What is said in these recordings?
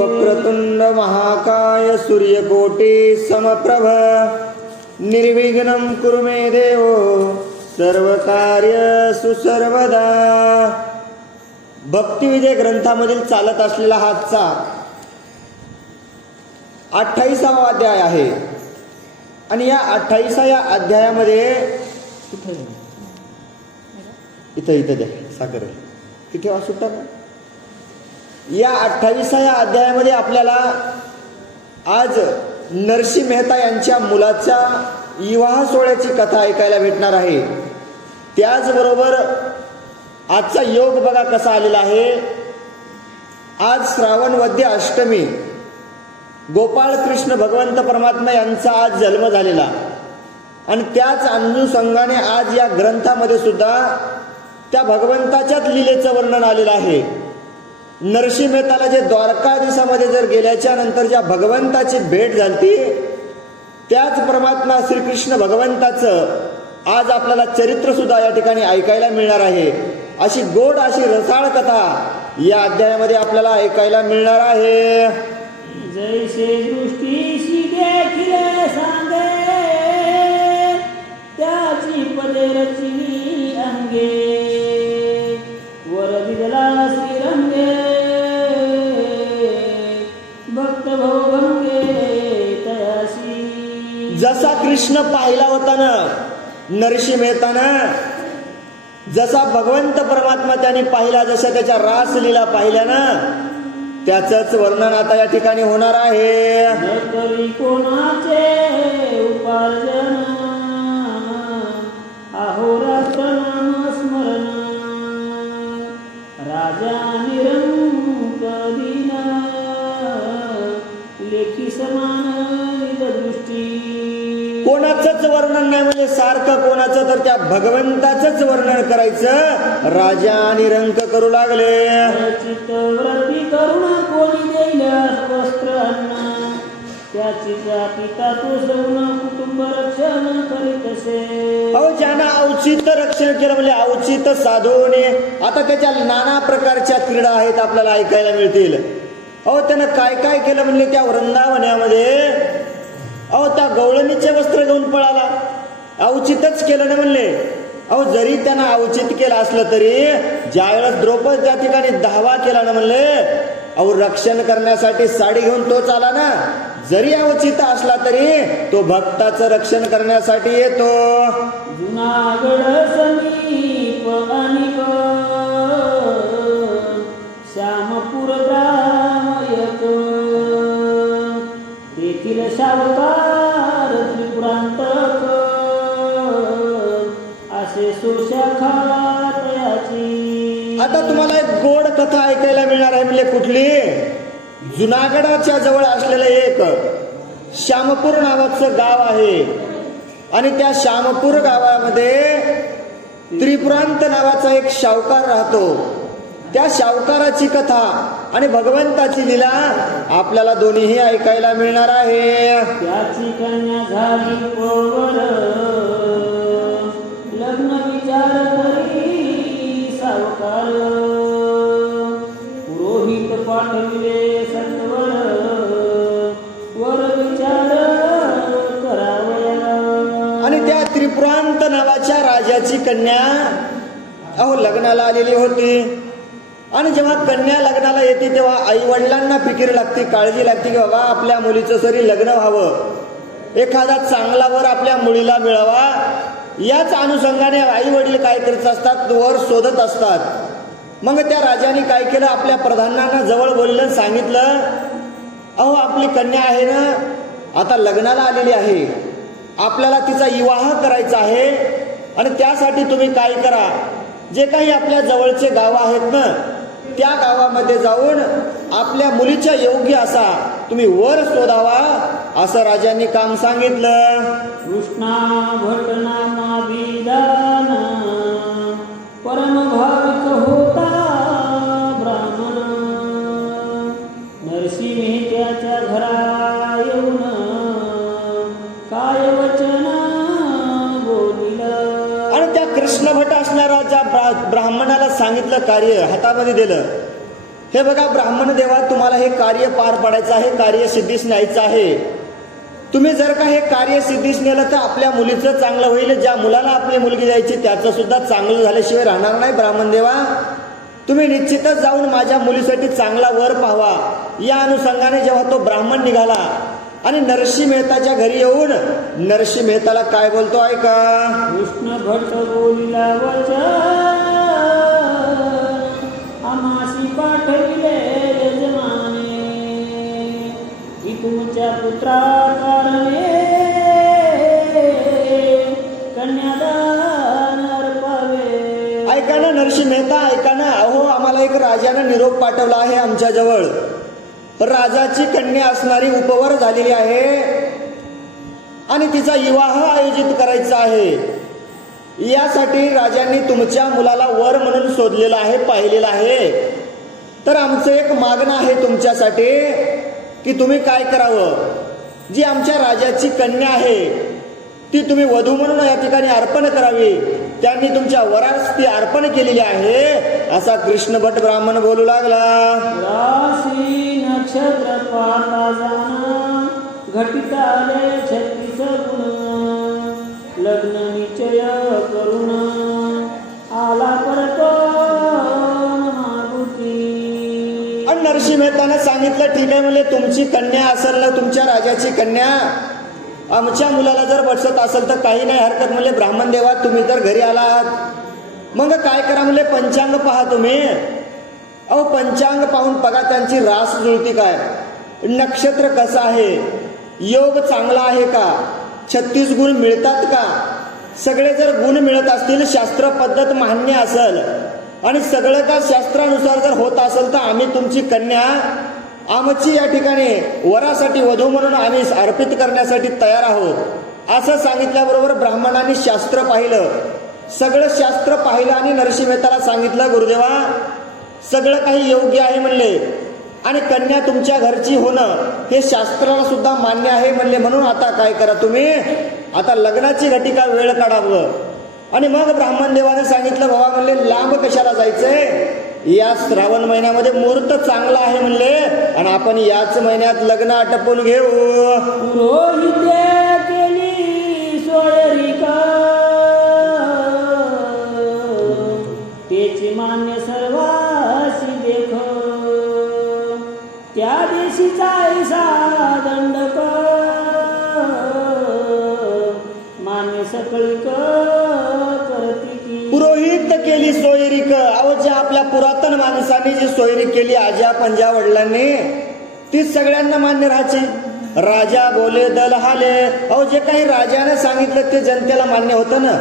वक्रतुंड महाकाय सूर्यकोटि समप्रभ निर्विघ्नं कुरु मे देव सर्वकार्येषु सर्वदा. भक्तिविजय ग्रंथामधील चालत असलेला हातचा 28वा अध्याय आहे आणि या 28व्या अध्यायामध्ये इथं द्या सागर तिथे वाचता ना. या 28व्या अध्यायामध्ये आपल्याला आज नरसिंह मेहता यांच्या मुलाच्या विवाह सोहळ्याची कथा ऐकायला भेटणार आहे. त्याचबरोबर आजचा योग बघा कसा आलेला आहे. आज श्रावण वद्य अष्टमी, गोपाळ कृष्ण भगवंत परमात्मा यांचा आज जन्म झालेला आणि त्याच अनुषंगाने आज या ग्रंथामध्ये सुद्धा त्या भगवंताच्याच लीलेचं वर्णन आलेलं आहे. नरसिंह मेहताला जे द्वारकाधीशामध्ये जर गेल्याच्या नंतर ज्या भगवंताची भेट झाली त्याच परमात्मा श्रीकृष्ण भगवंताचं आज आपल्याला चरित्र सुद्धा या ठिकाणी ऐकायला मिळणार आहे. अशी गोड अशी रसाळ कथा या अध्यायामध्ये आपल्याला ऐकायला मिळणार आहे. जैसे दृष्टीशी देखील सांगे त्याची पदे रचिनी अंगे वर दिदला श्रीरंगे भक्त भवभंगे तयाशी. जसा कृष्ण पाहिला होता ना नरसिंह मेहतानं, जसा भगवंत परमात्मा त्याने पाहिला, जशा त्याच्या रासलीला पाहिल्या ना त्याचंच वर्णन आता या ठिकाणी होणार आहे. करी कोणाचे उपार्जन अहोरात्र नाम स्मरण राजा निरंक दीन लेखी समान दृष्टी. कोणाचंच वर्णन नाही म्हणजे सारखं कोणाचं, तर त्या भगवंताचंच वर्णन करायचं. राजा आणि रंक करू लागले. चित्तव्रती करुणा कोणी देईल वस्त्र अन्न त्याची पिता तो सगुण कुटुंब रक्षण करीतसे. अहो ज्यानं औचित्य रक्षण केलं म्हणजे औचित्य साधून आता त्याच्या नाना प्रकारच्या क्रीडा आहेत आपल्याला ऐकायला मिळतील. अहो त्यानं काय काय केलं म्हणजे त्या वृंदावनामध्ये अहो त्या गवळणीचे वस्त्र घेऊन पळाला. औचित्यच केलं नाही म्हणले. अहो जरी त्यानं औचित्य केलं असलं तरी ज्यावेळेस द्रौपदी त्या ठिकाणी धावा केला ना म्हणले, अहो रक्षण करण्यासाठी साडी घेऊन तोच आला ना. जरी औचित्य असला तरी तो भक्ताचं रक्षण करण्यासाठी येतो. जुनागड समीप अनिक श्यामपूर ग्रामयक देखील सावकार त्रिपुरांतक असे सुशाखा तयाची. आता तुम्हाला एक गोड कथा ऐकायला मिळणार आहे. म्हणजे कुठली? जुनागडाच्या जवळ असलेलं एक श्यामपूर नावाचं गाव आहे आणि त्या श्यामपूर गावामध्ये त्रिपुरांत नावाचा एक सावकार राहतो. त्या सावकाराची कथा आणि भगवंताची लीला आपल्याला दोन्हीही ऐकायला मिळणार आहे. त्याची कन्या झाली पोवर लग्न विचार करी सावकार पुरोहित पाठविले सत्वर वर विचार करावया. आणि त्या त्रिपुरांत नावाच्या राजाची कन्या अहो लग्नाला आलेली होती आणि जेव्हा कन्या लग्नाला येते तेव्हा आई वडिलांना फिकीर लागते, काळजी लागते की बाबा आपल्या मुलीचं सरी लग्न व्हावं, एखादा चांगला वर आपल्या मुलीला मिळावा. याच अनुषंगाने आई वडील काय करत असतात, वर शोधत असतात. मग त्या राजाने काय केलं, आपल्या प्रधानांना जवळ बोललं, सांगितलं अहो आपली कन्या आहे ना आता लग्नाला आलेली आहे, आपल्याला तिचा विवाह करायचा आहे आणि त्यासाठी तुम्ही काय करा, जे काही आपल्या जवळचे गाव आहेत ना त्या गावामध्ये जाऊन आपल्या मुलीच्या योग्य असा तुम्ही वर शोधावा असं राजांनी काम सांगितलं. कृष्णा भटनामा विधान परम भाविक होता ब्राह्मण नरसिंह त्याच्या घरा येऊन काय वचन बोलिलं. आणि त्या कृष्ण भट असणारा ज्या ब्राह्मणाला सांगितलं कार्य हातामध्ये दिलं हे बघा ब्राह्मण देवा, तुम्हाला हे कार्य पार पाडायचं आहे, कार्य सिद्धीस न्यायचं आहे. तुम्ही जर का हे कार्य सिद्धीस नेलं तर आपल्या मुलीचं चांगलं होईल. ज्या मुलाला आपली मुलगी द्यायची त्याचं सुद्धा चांगलं झाल्याशिवाय राहणार नाही. ब्राह्मण देवा, तुम्ही निश्चितच जाऊन माझ्या मुलीसाठी चांगला वर पाहावा. या अनुषंगाने जेव्हा तो ब्राह्मण निघाला आणि नरसी मेहताच्या घरी येऊन नरसी मेहताला काय बोलतो ऐका. कृष्ण भट बोलिला वचन, आम्हासी पाठविले यजमाने, की तुमच्या पुत्राकारणे कन्यादान अर्पावे. ऐका ना नरसी मेहता, ऐका ना. अहो, आम्हाला एक राजानं निरोप पाठवला आहे आमच्याजवळ. राजाची कन्या असणारी उपवर झालेली आहे आणि तिचा विवाह आयोजित करायचा आहे. यासाठी राजांनी तुमच्या मुलाला वर म्हणून शोधलेला आहे, पाहिलेला आहे. तर आमचं एक मागणं आहे तुमच्यासाठी की तुम्ही काय करावं. जी आमच्या राजाची कन्या आहे ती तुम्ही वधू म्हणून या ठिकाणी अर्पण करावी. त्यांनी तुमच्या वरास ती अर्पण केलेली आहे असा कृष्ण भट ब्राह्मण बोलू लागला. राशी नक्षत्र पाहता जाण, घटित आले 36 गुण, लग्न निश्चय करून आला परत मागुती. आणि नरसी मेहताने सांगितलं ठीक आहे म्हणले, तुमची कन्या असेल ना, तुमच्या राजाची कन्या आमच्या मुलाला जर बसत असेल तर काही नाही हरकत. म्हणले ब्राह्मण देवा, तुम्ही तर घरी आलात, मग काय करा म्हणले, पंचांग पहा तुम्ही. अहो, पंचांग पाहून बघा त्यांची रास जुळती काय, नक्षत्र कसं आहे, योग चांगला आहे का, 36 गुण मिळतात का. सगळे जर गुण मिळत असतील, शास्त्र पद्धत मान्य असेल आणि सगळं का शास्त्रानुसार जर होत असेल तर आम्ही तुमची कन्या आमची या ठिकाणी वरासाठी वधू म्हणून आम्ही अर्पित करण्यासाठी तयार आहोत. असं सांगितल्याबरोबर ब्राह्मणांनी शास्त्र पाहिलं, सगळं शास्त्र पाहिलं आणि नरसी मेहताला सांगितलं गुरुदेवा सगळं काही योग्य आहे म्हणले आणि कन्या तुमच्या घरची होणं हे शास्त्राला सुद्धा मान्य आहे म्हणले. म्हणून आता काय करा तुम्ही, आता लग्नाची घटिका वेळ काढावं. आणि मग ब्राह्मण देवाने सांगितलं बाबा म्हणले लांब कशाला जायचंय, या श्रावण महिन्यामध्ये मुहूर्त चांगला आहे म्हणले आणि आपण याच महिन्यात लग्न आटपून घेऊ. पुरोहित्या केली सोयरिका, तेची मान्य सर्वासी देख, त्या दिवशीचा ऐसा दंडक, मान्य सकळीक करती की. पुरोहित केली सोयरीक. अहो, ज्या आपल्या पुरातन माणसांनी जी सोयरीक केली आजा पंजा वडिलांनी, ती सगळ्यांना मान्य राहायची. राजा बोले दल हाले. अहो, जे काही राजाने सांगितलं ते जनतेला मान्य होतं ना.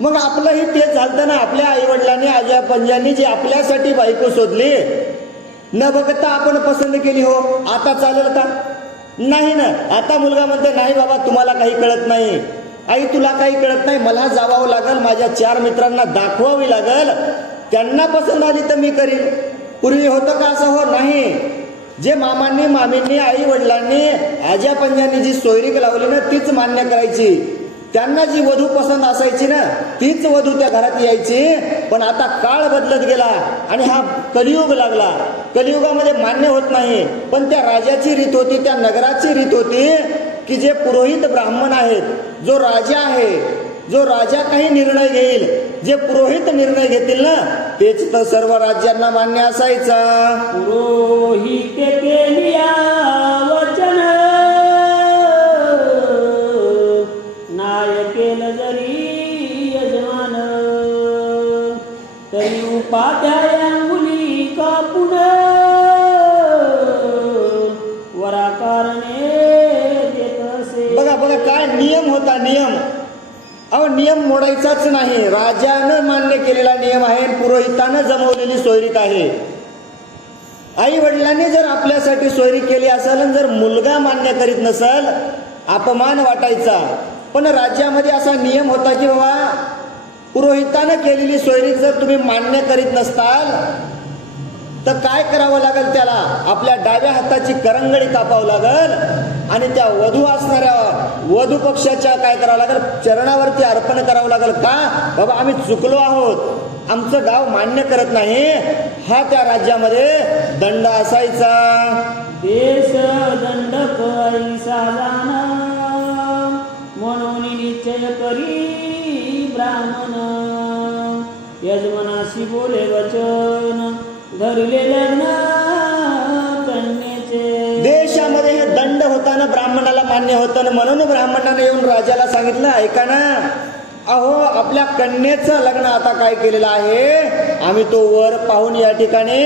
मग आपलंही तेच झालं ना. आपल्या आई वडिलांनी आजा पंजांनी जी आपल्यासाठी बायको शोधली, न बघता आपण पसंत केली, हो आता चालेल का, नाही ना. आता मुलगा म्हणते नाही बाबा तुम्हाला काही कळत नाही, आई तुला काही कळत नाही, मला जावावं लागल, माझ्या 4 मित्रांना दाखवावी लागल, त्यांना पसंत आली तर मी करीन. पूर्वी होतं का असं, हो नाही. जे मामांनी मामींनी आई वडिलांनी आजा पंजांनी जी सोयरीक लावली ना तीच मान्य करायची. त्यांना जी वधू पसंत असायची ना तीच वधू त्या घरात यायची. पण आता काळ बदलत गेला आणि हा कलियुग लागला. कलियुगामध्ये मान्य होत नाही. पण त्या राजाची रीत होती, त्या नगराची रीत होती की जे पुरोहित ब्राह्मण आहेत, जो राजा आहे, जो राजा काही निर्णय घेईल, जे पुरोहित निर्णय घेतील ना तेच तर सर्व राज्यांना मान्य असायचा. पुरोहित केली वचन, नाय केलं जरी यजमान, तरी उपाध्याय मुली कापून वराकारणे देत असे. बघा बघा काय नियम होता, नियम. अहो, नियम मोडायचाच नाही. राजानं मान्य केलेला नियम आहे, पुरोहितानं जमवलेली सोयरीक आहे. आई वडिलांनी जर आपल्यासाठी सोयरीक केली असेल आणि जर मुलगा मान्य करीत नसेल अपमान वाटायचा. पण राज्यामध्ये असा नियम होता की बाबा पुरोहितानं केलेली सोयरीक जर तुम्ही मान्य करीत नसताल तर काय करावं लागेल, त्याला आपल्या डाव्या हाताची करंगळी कापावं लागल आणि त्या वधू असणाऱ्या वधू पक्षाच्या काय करावं लागेल, चरणावरती अर्पण करावं लागेल. का बाबा आम्ही चुकलो आहोत, आमचं गाव मान्य करत नाही, हा त्या राज्यामध्ये दंड असायचा. देश दंडक ऐसा जाना म्हणून निश्चय करी ब्राह्मण यजमानाशी बोले वचन धरले लग्न कन्येचे. देशामध्ये हे दंड होताना ब्राह्मणाला मान्य होतं ना, म्हणून ब्राह्मणाने येऊन राजाला सांगितलं, ऐका ना, अहो आपल्या कन्येचं लग्न आता काय केलेलं आहे, आम्ही तो वर पाहून या ठिकाणी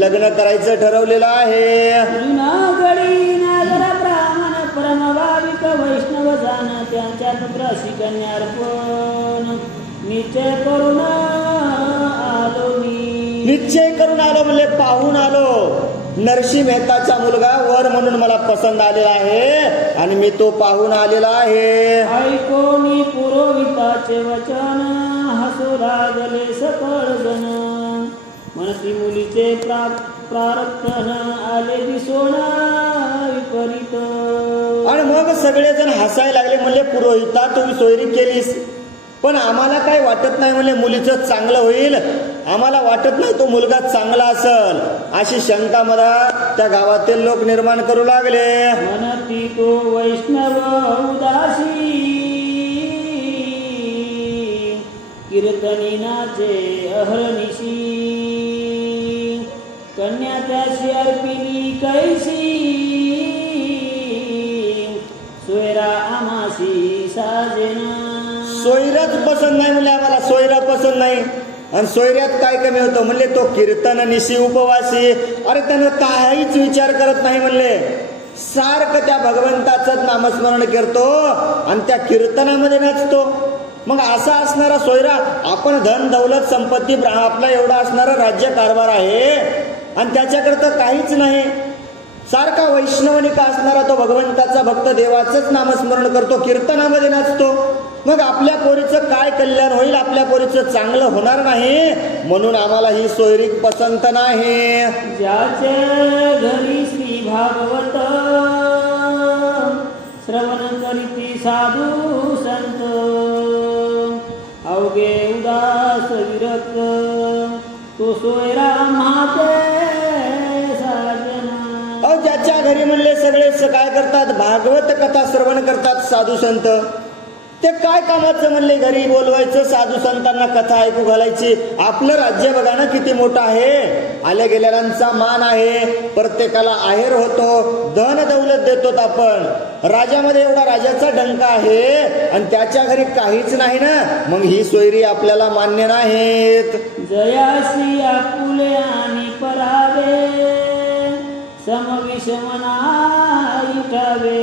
लग्न करायचं ठरवलेलं आहे. जुनागडी नागरा ब्राह्मण परमभाविक वैष्णव जाण त्यांच्या पुत्राशी कन्यार्पण निश्चय करून आलो मी. निश्चय करून आलो म्हणजे पाहून आलो. नरसिंह मेहताचा मुलगा वर म्हणून मला पसंत आलेला आहे आणि मी तो पाहून आलेला आहे. ऐकोनी पुरोहिताचे वचन हसू लागले सकळ जण म्हणती मुलीचे प्रारब्धन आले दिसोण विपरीत. आणि मग सगळेजण हसायला लागले, म्हणले पुरोहिता तुम्ही सोयरी केलीस, पण आम्हाला काही वाटत नाही म्हणले मुलीचं चांगलं होईल, आम्हाला वाटत नाही तो मुलगा चांगला असल, अशी शंका मला त्या गावातील लोक निर्माण करू लागले. म्हणती तो वैष्णव उदासी कीर्तनी नाचे अहर्निशी कन्या त्याशी अर्पिली कैसी सोयरा आमाशी साजेना. सोयराच पसंत नाही म्हणले, आम्हाला सोयरा पसंत नाही. आणि सोयऱ्यात काय कमी होतं म्हणले, तो कीर्तन निशी उपवासी. अरे त्यानं काहीच विचार करत नाही म्हणले, सारखं त्या भगवंताचं नामस्मरण करतो आणि त्या कीर्तनामध्ये नाचतो. मग असा असणारा सोयरा, आपण धन दौलत संपत्ती आपला एवढा असणारा राज्य कारभार आहे आणि त्याच्याकडे तर काहीच नाही, सारखा वैष्णवनिका असणारा तो भगवंताचा भक्त देवाचंच नामस्मरण करतो, कीर्तनामध्ये नाचतो. मग आपल्या पोरीचं काय कल्याण होईल, आपल्या पोरीचं चांगलं होणार नाही, म्हणून आम्हाला ही सोयरी पसंत नाही. ज्याचे घरी श्री भागवत श्रवण करीती साधू संत अवघे उदास विरक्त तो सोयरा माते साजना. अहो ज्याच्या घरी म्हणले सगळे काय करतात, भागवत कथा श्रवण करतात साधू संत, ते काय कामाचं म्हणले, घरी बोलवायचं साधू संतांना कथा ऐकू घालायची. आपलं राज्य बघा ना किती मोठं आहे, आल्या गेलेल्यांचा मान आहे, प्रत्येकाला आहेर होतो, धन दौलत देतो आपण. राजामध्ये एवढा राजाचा डंका आहे आणि त्याच्या घरी काहीच नाही ना, मग ही सोयरी आपल्याला मान्य नाहीत. जयासी आपुले आणि परावे समविषमना उठावे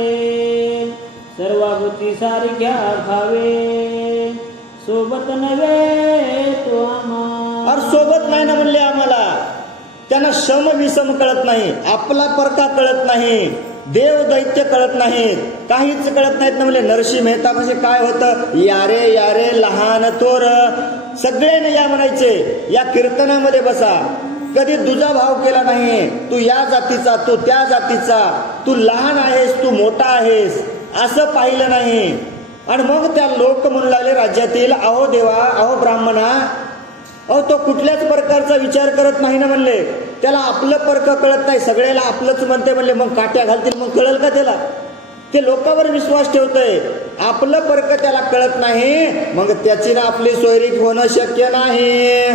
सर्वाभूती सारख्या भावे सोबत नव्हे तो आम्हा. अरे सोबत नाही ना म्हणले आम्हाला, त्यांना शम विषम कळत नाही, आपला परका कळत नाही, देव दैत्य कळत नाहीत, काहीच कळत नाहीत ना म्हणले. नरसिंह मेहता म्हणजे काय होतं, यारे यारे लहान थोर सगळ्यांनी या म्हणायचे, या कीर्तनामध्ये बसा. कधी दुजा भाव केला नाही, तू या जातीचा तू त्या जातीचा, तू लहान आहेस तू मोठा आहेस असं पाहिलं नाही. आणि मग त्या लोक म्हणू लागले राज्यातील, अहो देवा, अहो ब्राह्मणा, अहो तो कुठल्याच प्रकारचा विचार करत नाही ना म्हणले, त्याला आपलं परक कळत नाही, सगळ्याला आपलंच म्हणते म्हणले, मग काट्या घालतील मग कळल का त्याला, ते लोकांवर विश्वास ठेवतंय, आपलं परक त्याला कळत नाही, मग त्याची ना आपली सोयरी होणं शक्य नाही.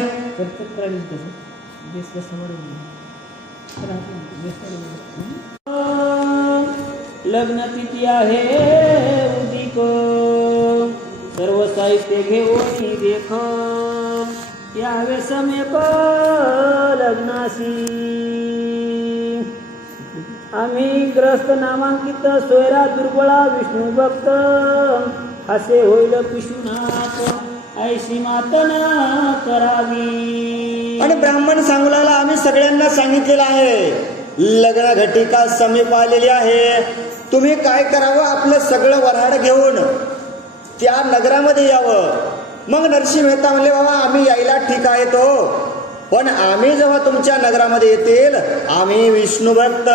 लग्न तिथी आहे उदिक सर्व साहित्य घेऊन देख यावे समेप लग्नाशी. आम्ही ग्रस्त नामांकित सोयरा दुर्बळा विष्णू भक्त असे होईल पिशुनाथ ऐशी मातन करावी. आणि ब्राह्मण सांगू लागला, आम्ही सगळ्यांना सांगितलेलं आहे, लग्न घटिका समीप आलेली आहे, तुम्ही काय करावं, आपलं सगळं वऱ्हाड घेऊन त्या नगरामध्ये यावं. मग नरसिंह मेहता म्हणले, बाबा आम्ही यायला ठीक आहे तो, पण आम्ही जेव्हा तुमच्या नगरामध्ये येतील, आम्ही विष्णू भक्त,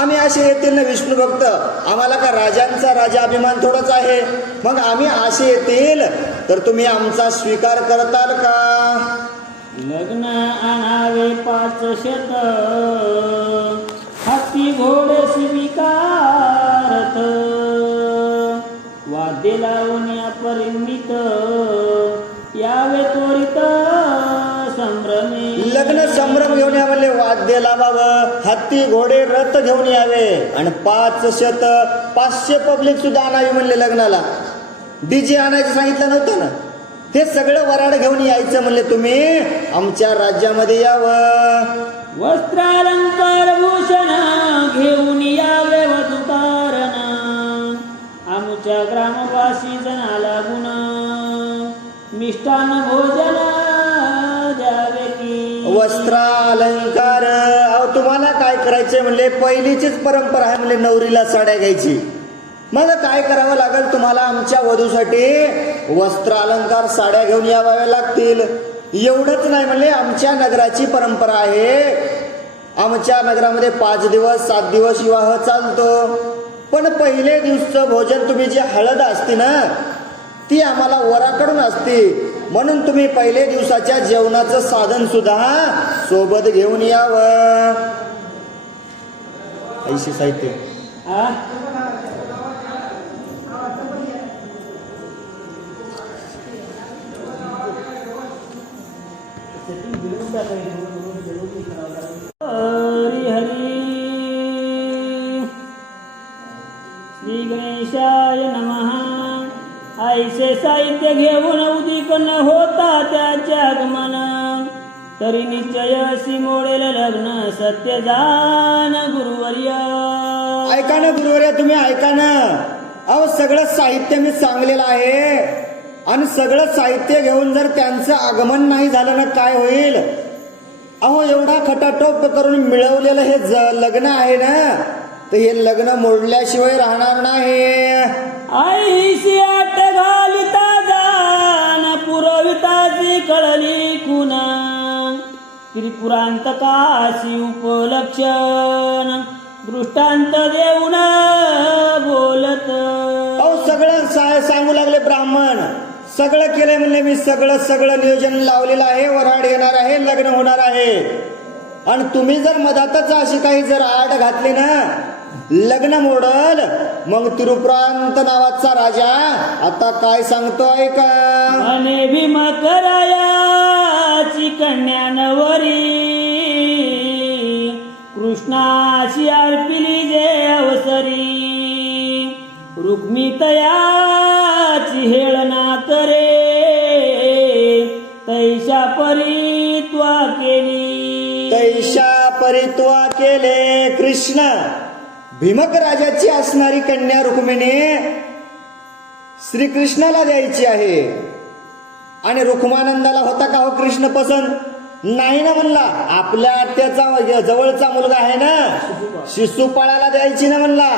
आम्ही असे येतील ना विष्णू भक्त, आम्हाला का राजांचा राजा अभिमान थोडाच आहे, मग आम्ही असे येतील तर तुम्ही आमचा स्वीकार करताल का. लग्न आणावे आहे 500 हत्ती घोडे शिविकारथ वाद्य लावून अपरिमित यावे त्वरित संभ्रमे. लग्न संभ्रम घेऊन या म्हणले, वाद्य लावावं, हत्ती घोडे रथ घेऊन यावे आणि 500 पब्लिक सुद्धा आणावी म्हणले लग्नाला. डीजे आणायचं सांगितलं नव्हतं ना, हे सगळं वराड घेऊन यायचं म्हणले. तुम्ही आमच्या राज्यामध्ये यावं. वस्त्रालंकार भूषण घेऊन यावे वधुकारण आमच्या ग्रामवासी जनाला गुण मिष्टान भोजन द्यावे की. वस्त्रालंकार, अहो तुम्हाला काय करायचंय म्हणले, पहिलीचीच परंपरा आहे म्हणले नवरीला साड्या घ्यायची. मग काय करावं लागेल तुम्हाला, आमच्या वधूसाठी वस्त्र अलंकार साड्या घेऊन याव्या लागतील. एवढंच नाही म्हणले, आमच्या नगराची परंपरा आहे, आमच्या नगरामध्ये 5 दिवस 7 दिवस विवाह चालतो. पण पहिले दिवसचं भोजन तुम्ही जी हळद असते ना, ती आम्हाला वराकडून असते, म्हणून तुम्ही पहिले दिवसाच्या जेवणाचं साधन सुद्धा सोबत घेऊन यावं. ऐशी साहित्य हरी हरी. श्री गणेशाय नमः. ऐसे साहित्य घेऊन उदिक न होता त्याचे आगमन तरी निश्चय अशी मोडेल लग्न सत्य जान गुरुवर्य. ऐका ना गुरुवर्य, तुम्ही ऐका ना. अहो सगळं साहित्य मी सांगलेलं आहे आणि सगळं साहित्य घेऊन जर त्यांचं आगमन नाही झालं ना काय होईल. अहो एवढा खटाटोप करून मिळवलेलं हे लग्न आहे ना, तर हे लग्न मोडल्याशिवाय राहणार नाही. ऐशी आट घालिता जान पुरविताची कळली कुणा त्रिपुरांत काशी उपलक्षण दृष्टांत देऊन बोलत. अहो सगळं सांगू लागले ब्राह्मण, सगळं केलंय म्हणले मी, सगळं नियोजन लावलेलं आहे, वराड येणार आहे, लग्न होणार आहे. आणि तुम्ही जर मधातच अशी काही जर आड घातली ना, लग्न मोडल. मग तिरुप्रांत नावाचा राजा आता काय सांगतो ऐका. अने भीमा करायाची कन्या नवरी कृष्णाशी अर्पिली जे अवसरी रुक्मी तयाची हेळना करे तैशा परित्वा केली. तैशा परित्वा केले. कृष्ण भीमक राजाची असणारी कन्या रुक्मिणी श्रीकृष्णाला द्यायची आहे. आणि रुक्मानंदाला होता का हो कृष्ण पसंत? नाही ना म्हणला. आपल्या आत्याचा जवळचा मुलगा आहे ना, शिशुपाळाला द्यायची ना म्हणला.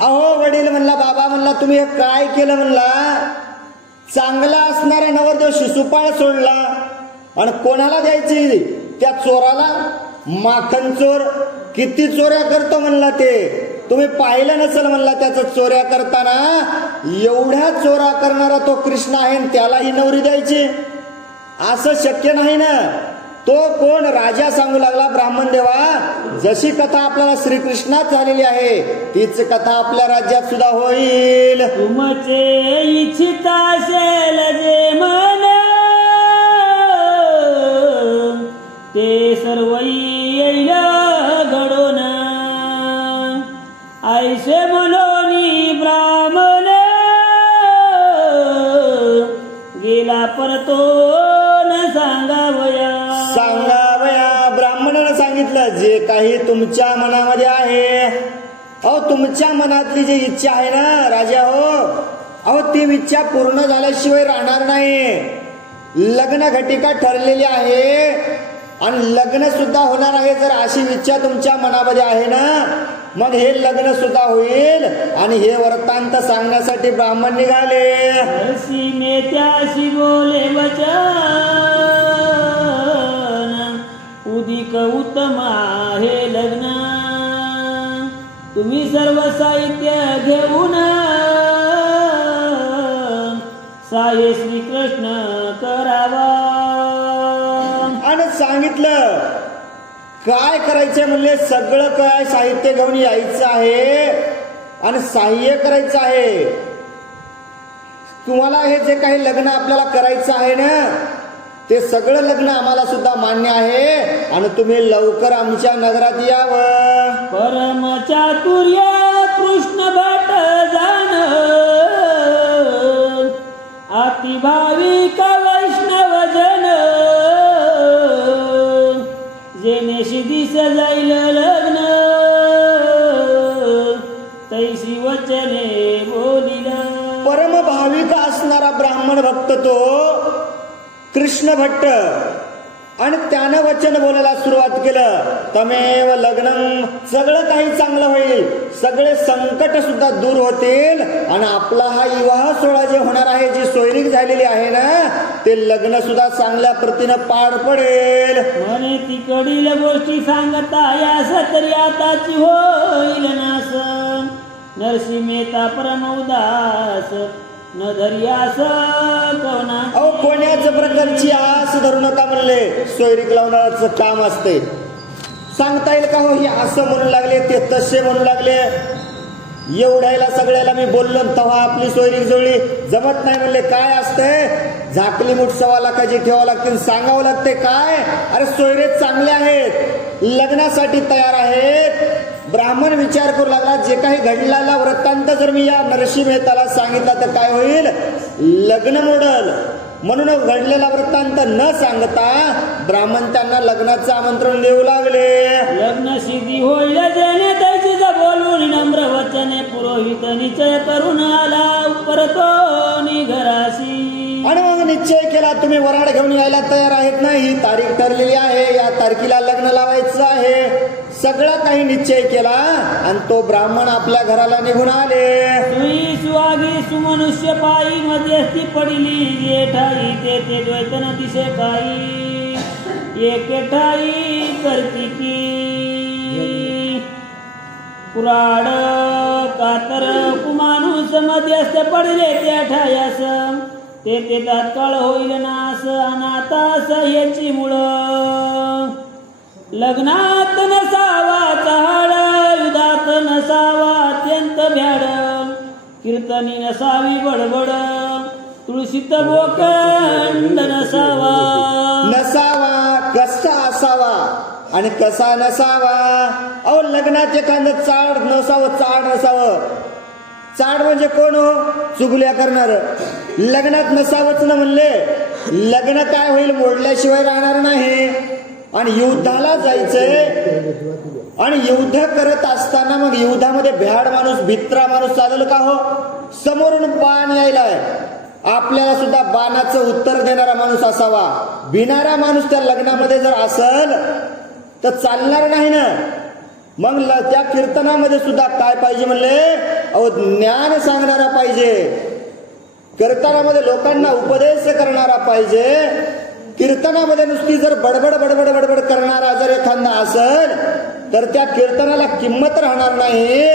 अहो वडील म्हणला, बाबा म्हणला, तुम्ही हे काय केलं म्हणला. चांगला असणारा नवरदेव शिशुपाळ सोडला आणि कोणाला द्यायची? त्या चोराला. माखन चोर किती चोऱ्या करतो म्हणला ते, तुम्ही पाहिलं नसेल म्हणला त्याचं चोऱ्या करताना. एवढ्या चोऱ्या करणारा तो कृष्ण आहे, त्याला ही नवरी द्यायची? असं शक्य नाही ना. तो कोण? राजा सांगू लागला, ब्राह्मण देवा, जशी कथा आपल्याला श्रीकृष्णात झालेली आहे तीच कथा आपल्या राज्यात सुद्धा होईल. तुमचे इच्छित असेल जे मन ते सर्व येईल घडून. ऐसे मनोनी ब्राह्मण गेला परतो न सांगावया. ब्राह्मणानं सांगितलं, जे काही तुमच्या मनामध्ये आहे, अहो तुमच्या मनातली जी इच्छा आहे ना राजा हो, अहो ती इच्छा पूर्ण झाल्याशिवाय राहणार नाही. लग्न घटिका ठरलेली आहे आणि लग्न सुद्धा होणार आहे. जर अशी इच्छा तुमच्या मनामध्ये आहे ना, मग हे लग्न सुद्धा होईल. आणि हे वृत्तांत सांगण्यासाठी ब्राह्मण निघाले. अशी नेत्याशी बोले वचन उदिक उत्तम आहे लग्न. तुम्ही सर्व साहित्य घेऊन साये श्रीकृष्ण करावा. आणि सांगितलं काय करायचंय म्हणले, सगळं काय साहित्य घेऊन यायचं आहे आणि सहाय्य करायचं आहे. तुम्हाला हे जे काही लग्न आपल्याला करायचं आहे ना, ते सगळं लग्न आम्हाला सुद्धा मान्य आहे आणि तुम्ही लवकर आमच्या नगरात यावं. परम चातुर्य कृष्ण भट जाण, अति भाविक वैष्णव जन, जेनेशी दिस जाईल लग्न, तैसी वचने बोलिल. परम भाविक असणारा ब्राह्मण भक्त तो कृष्ण भट्ट, आणि त्यानं वचन बोलायला सुरुवात केलं, तमेव लग्नम, सगळं काही चांगलं होईल, सगळे संकट सुद्धा दूर होतील आणि आपला हा विवाह सोहळा जे होणार आहे, जी सोयरीक झालेली आहे ना, ते लग्न सुद्धा चांगल्या प्रतीनं पार पडेल. म्हणे तिकडील गोष्टी सांगता यास तरी आताची होईल नास, नरसिंह मेहता परमउदास न धर्यास कोणा. अहो कोण्याच प्रकारची आस धरू नका म्हणले, सोयरीक लावण्याचं काम असते. सांगता येईल का हो, हे असं म्हणू लागले, ते तसे म्हणू लागले, एवढ्याला सगळ्याला मी बोललो तेव्हा आपली सोयरीक जुळली, जमत नाही म्हणले. काय असतंय, झाकली मुठ 1.25 लाखाची ठेवावं लागते, सांगावं लागते. काय, अरे सोयरे चांगले आहेत, लग्नासाठी तयार आहेत. ब्राह्मण विचार करू लागला, जे काही घडलेला वृत्तांत जर मी या नरसिंह मेहताला सांगितला तर काय होईल, लग्न मोडल. म्हणून घडलेला वृत्तांत न सांगता ब्राह्मण त्यांना लग्नाचं आमंत्रण देऊ लागले. लग्न सिद्धी होईल जेणे त्याची बोलून नम्र वचने, पुरोहित निश्चय करून आला परतो घराशी. आणि मग निश्चय केला, तुम्ही वराड घेऊन यायला तयार आहेत ना, ही तारीख ठरलेली आहे, या तारखेला लग्न लावायचं आहे. सगळा काही निश्चय केला आणि तो ब्राह्मण आपल्या घराला निघून आले. सुई सुहागी सुमनुष्य पायी मध्यस्थी पडली, ये ठाई ते द्वैतन दिसे काही, एक ठाई करती की. कुराड कातर कुमानुस मध्यस्थ पडले त्या ठायास, ते तात्काळ होईल नास अनाथास याची मुळ. लग्नात नसावा चहाड, युधात नसावा अत्यंत भ्याड, कीर्तनी नसावी बडबड, तुळशीत बोकंड नसावा. नसावा कसा असावा आणि कसा नसावा. अहो लग्नात एखादं चाड नसावं, चाड नसावं. चाड म्हणजे कोण हो, चुगल्या करणार. लग्नात नसावंच ना म्हणले. लग्न काय होईल, मोडल्याशिवाय राहणार नाही. आणि युद्धाला जायचंय आणि युद्ध करत असताना मग युद्धामध्ये भ्याड माणूस, भित्रा माणूस चालेल का हो. समोरून बाण यायलाय, आपल्याला सुद्धा बाणाचं उत्तर देणारा माणूस असावा. भिणारा माणूस त्या लग्नामध्ये जर असल तर चालणार नाही ना. मग त्या कीर्तनामध्ये सुद्धा काय पाहिजे म्हणले, अहो ज्ञान सांगणारा पाहिजे, कीर्तनामध्ये लोकांना उपदेश करणारा पाहिजे. कीर्तनामध्ये नुसती जर बडबड बडबड बडबड करणारा जर एखादा असेल तर त्या कीर्तनाला किंमत राहणार नाही,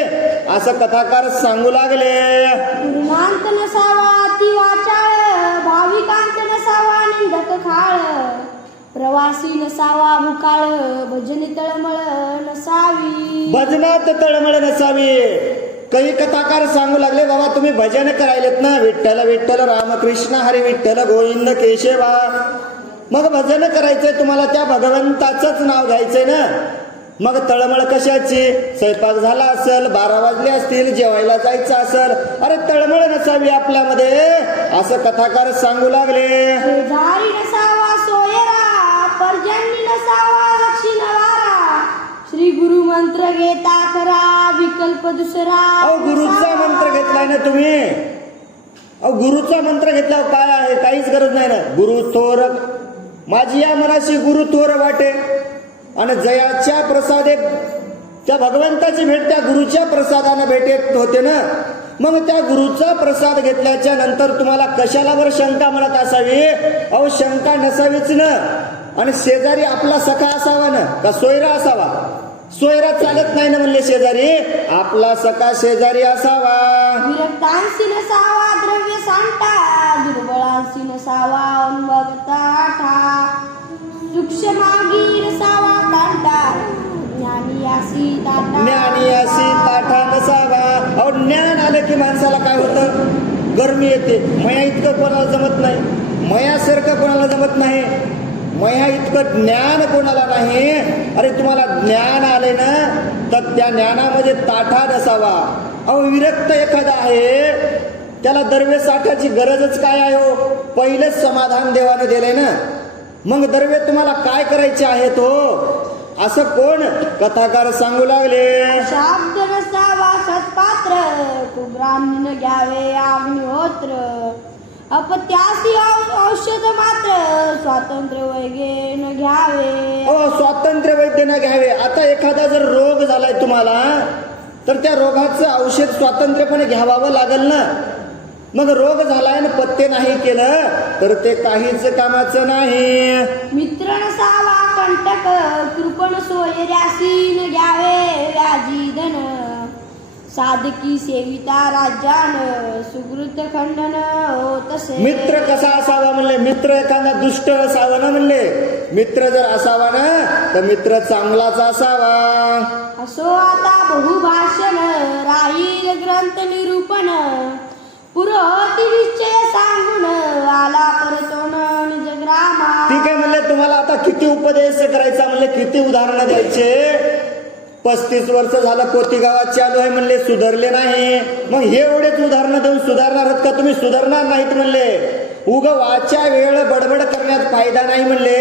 असं कथाकार सांगू लागले. गुरुनांत नसावा अति वाचाळ, भाविकांत नसावा निंदक खाळ, प्रवासी नसावा भुकाळ, भजनी तळमळ नसावी. भजनात तळमळ नसावी. काही कथाकार सांगू लागले, बाबा तुम्ही भजन करायलेत ना, विठ्ठल विठ्ठल रामकृष्ण हरी विठ्ठल गोविंद केशवा. मग भजन करायचंय तुम्हाला, त्या भगवंताचंच नाव घ्यायचंय ना. मग तळमळ कशाची, स्वयंपाक झाला असेल, 12 वाजले असतील, जेवायला जायचं असेल, अरे तळमळ नसावी आपल्यामध्ये, असं कथाकार सांगू लागले. शेजारी नसावा सोयरा, पर्जन्य नसावा दक्षिण वारा, श्री गुरु मंत्र घेता करा विकल्प दुसरा. अहो गुरुचा मंत्र घेतलाय ना तुम्ही. अहो गुरुचा मंत्र घेतल्यावर काय आहे, काहीच गरज नाही ना. गुरु थोर माझी या मनाशी गुरु थोर वाटे, आणि जयाच्या प्रसादे त्या भगवंताची भेट त्या गुरुच्या प्रसादाने भेटेत होते ना. मग त्या गुरुचा प्रसाद घेतल्याच्या नंतर तुम्हाला कशाला वर शंका म्हणत असावी. अहो शंका नसावीच ना. आणि शेजारी आपला सखा असावा ना, का सोयरा असावा. सोयरा चालत नाही ना म्हणले, शेजारी आपला सखा शेजारी असावा. विरक्तांशी नसावा द्रव्य सांडता, दुर्बळांशी नसावा उन्मत्ता ठा, सूक्ष्मागी नसावा घालता ज्ञानी अशी ताटा ज्ञानी अशी ताठा नसावा. अहो ज्ञान आलं की माणसाला काय होतं? गरमी येते. मया इतकं कोणाला जमत नाही, मयासारखं कोणाला जमत नाही, मया इतकं ज्ञान कोणाला नाही. अरे तुम्हाला ज्ञान आले ना तर त्या ज्ञानामध्ये ताठा नसावा. अहो विरक्त एखादा आहे त्याला दरवे साठाची गरजच काय आहे हो? पहिलेच समाधान देवाने दिले ना, मग दरवे तुम्हाला काय करायचे आहेत हो? असं कोण कथाकार सांगू लागले. शाब्द नसावा सत्पात्र कुब्राह्मण घ्यावे अग्निहोत्र अपत्यासी औषध मात्र स्वातंत्र्य वैगे न घ्यावे. स्वातंत्र्य वैद्य न घ्यावे. आता एखादा जर रोग झालाय तुम्हाला तर त्या रोगाचं औषध स्वातंत्र्यपणे घ्यावावं लागेल ना. मग रोग झालाय ना पत्ते नाही केलं तर ते काहीच कामाचं नाही. मित्र नसावा कंटक कृपण सोयऱ्यासी न घ्यावे व्याजी धन साधकी सेविता राज्यान सुकृत खंडन होतसे. मित्र कसा असावा म्हणले? मित्र एखादा दुष्ट असावा ना म्हणले. मित्र जर असावा ना तर मित्र चांगलाच असावा. असो आता बहुभाषण राहील ग्रंथ निरूपण पुरोती निश्चय सांगून आला परतोन निज ग्रामा. ठीक आहे म्हणले, तुम्हाला आता किती उपदेश करायचा म्हणले, किती उदाहरणं द्यायचे. 35 वर्ष झालं पोती गावात चालू आहे म्हणले, सुधारले नाही. मग हे एवढेच उदाहरणं देऊन सुधारणार आहात का तुम्ही? सुधारणार नाहीत म्हणले. उग वाच्या वेळ बडबड करण्यात फायदा नाही म्हणले.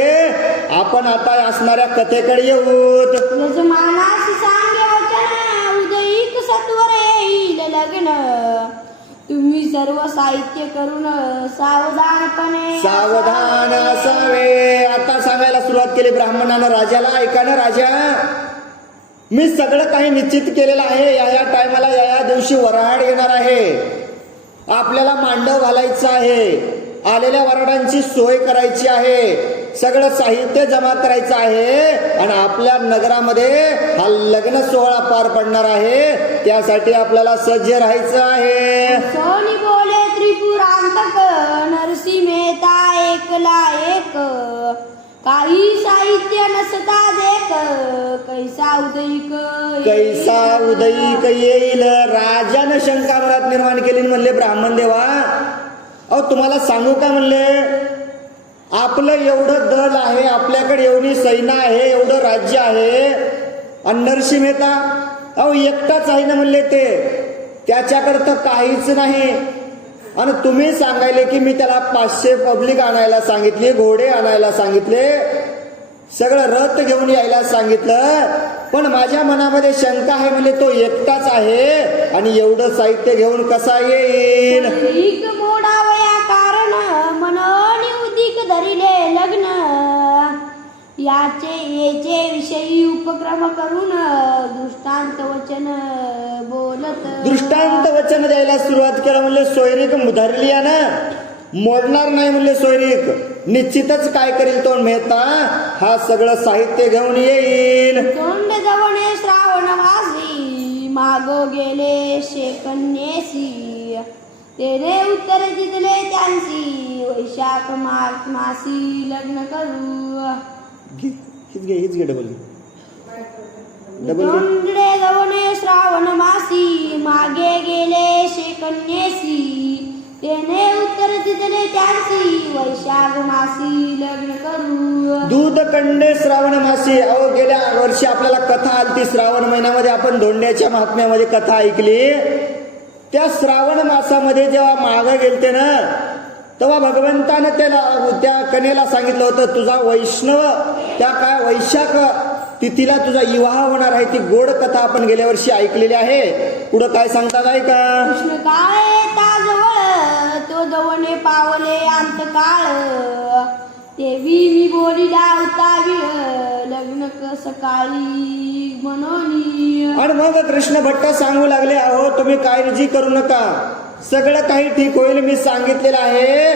आपण आता असणाऱ्या कथेकडे येऊत. यजमानाशी सांगे वचन उदयिक सत्वर येईल लग्न तुम्ही सर्व साहित्य करून सावधानपणे सावधान असावे. आता सांगायला सुरुवात केली ब्राह्मणानं राजाला. ऐका ना राजा, मी सगळं काही निश्चित केलेलं आहे. या टायमाला या दिवशी वऱ्हाड येणार आहे. आपल्याला मांडव घालायचं आहे, आलेल्या वऱ्हाडांची सोय करायची आहे, सगळं साहित्य जमा करायचं आहे आणि आपल्या नगरामध्ये हा लग्न सोहळा पार पडणार आहे. त्यासाठी आपल्याला सज्ज राहायचं आहे. सोनी बोले त्रिपुरांतक नरसी मेहता एकला एक काही साहित्य नसता देख कैसा उदयिक कैसा उदयिक येईल. राजानं शंका मनात निर्माण केली. म्हणले ब्राह्मण देवा, अहो तुम्हाला सांगू का म्हणले, आपलं एवढं दल आहे, आपल्याकडे एवढी सैन्य आहे, एवढं राज्य आहे आणि नरसी मेहता अहो एकटाच आहे ना म्हणले. त्याच्याकडे तर काहीच नाही. आणि तुम्ही सांगायले की मी त्याला 500 पब्लिक आणायला सांगितली, घोडे आणायला सांगितले, सगळं रथ घेऊन यायला सांगितलं. पण माझ्या मनामध्ये शंका आहे म्हणजे तो एकटाच आहे आणि एवढं साहित्य घेऊन कसा येईल. एक मोडावया कारण मनोनी उदिक धरिले लग्न याचे विषयी उपक्रम करून दृष्टांत वचन बोलत. दृष्टांत वचन द्यायला सुरुवात केलं. म्हणले सोयरीक धरली आहे ना, मोडणार नाही म्हणले. सोयरीक निश्चितच काय करील तो मेहता, हा सगळं साहित्य घेऊन येईल. तोंड जवणे श्रावण मासी मागो गेले शेकन्येसी तेरे उत्तर जितले त्यांची वैशाख मासी लग्न करू. हीच घे डबल तोंडे जवणे श्रावण मासी मागे गेले शेकन्येसी तेने उत्तर दिले त्यांची वैशाख मासी लग्न करू. दूध कंडे श्रावण मासी. अहो गेल्या वर्षी आपल्याला कथा आलती श्रावण महिन्यामध्ये, आपण धोंड्याच्या महात्म्यामध्ये कथा ऐकली. त्या श्रावण मासामध्ये जेव्हा मागं गेलते ना तेव्हा भगवंतानं त्या कन्येला सांगितलं होतं तुझा वैष्णव त्या काय वैशाख तिथीला तुझा विवाह होणार आहे. ती गोड कथा आपण गेल्या वर्षी ऐकलेली आहे. पुढं काय सांगतात ऐका. कृष्ण काळे ताजवळ तो जवणे पावले अंतकाळ देवी मी बोलिला उतावी लग्न सकाळी म्हणून. आणि मग कृष्ण भट्ट सांगू लागले, अहो तुम्ही काळजी करू नका, सगळं काही ठीक होईल, मी सांगितलेलं आहे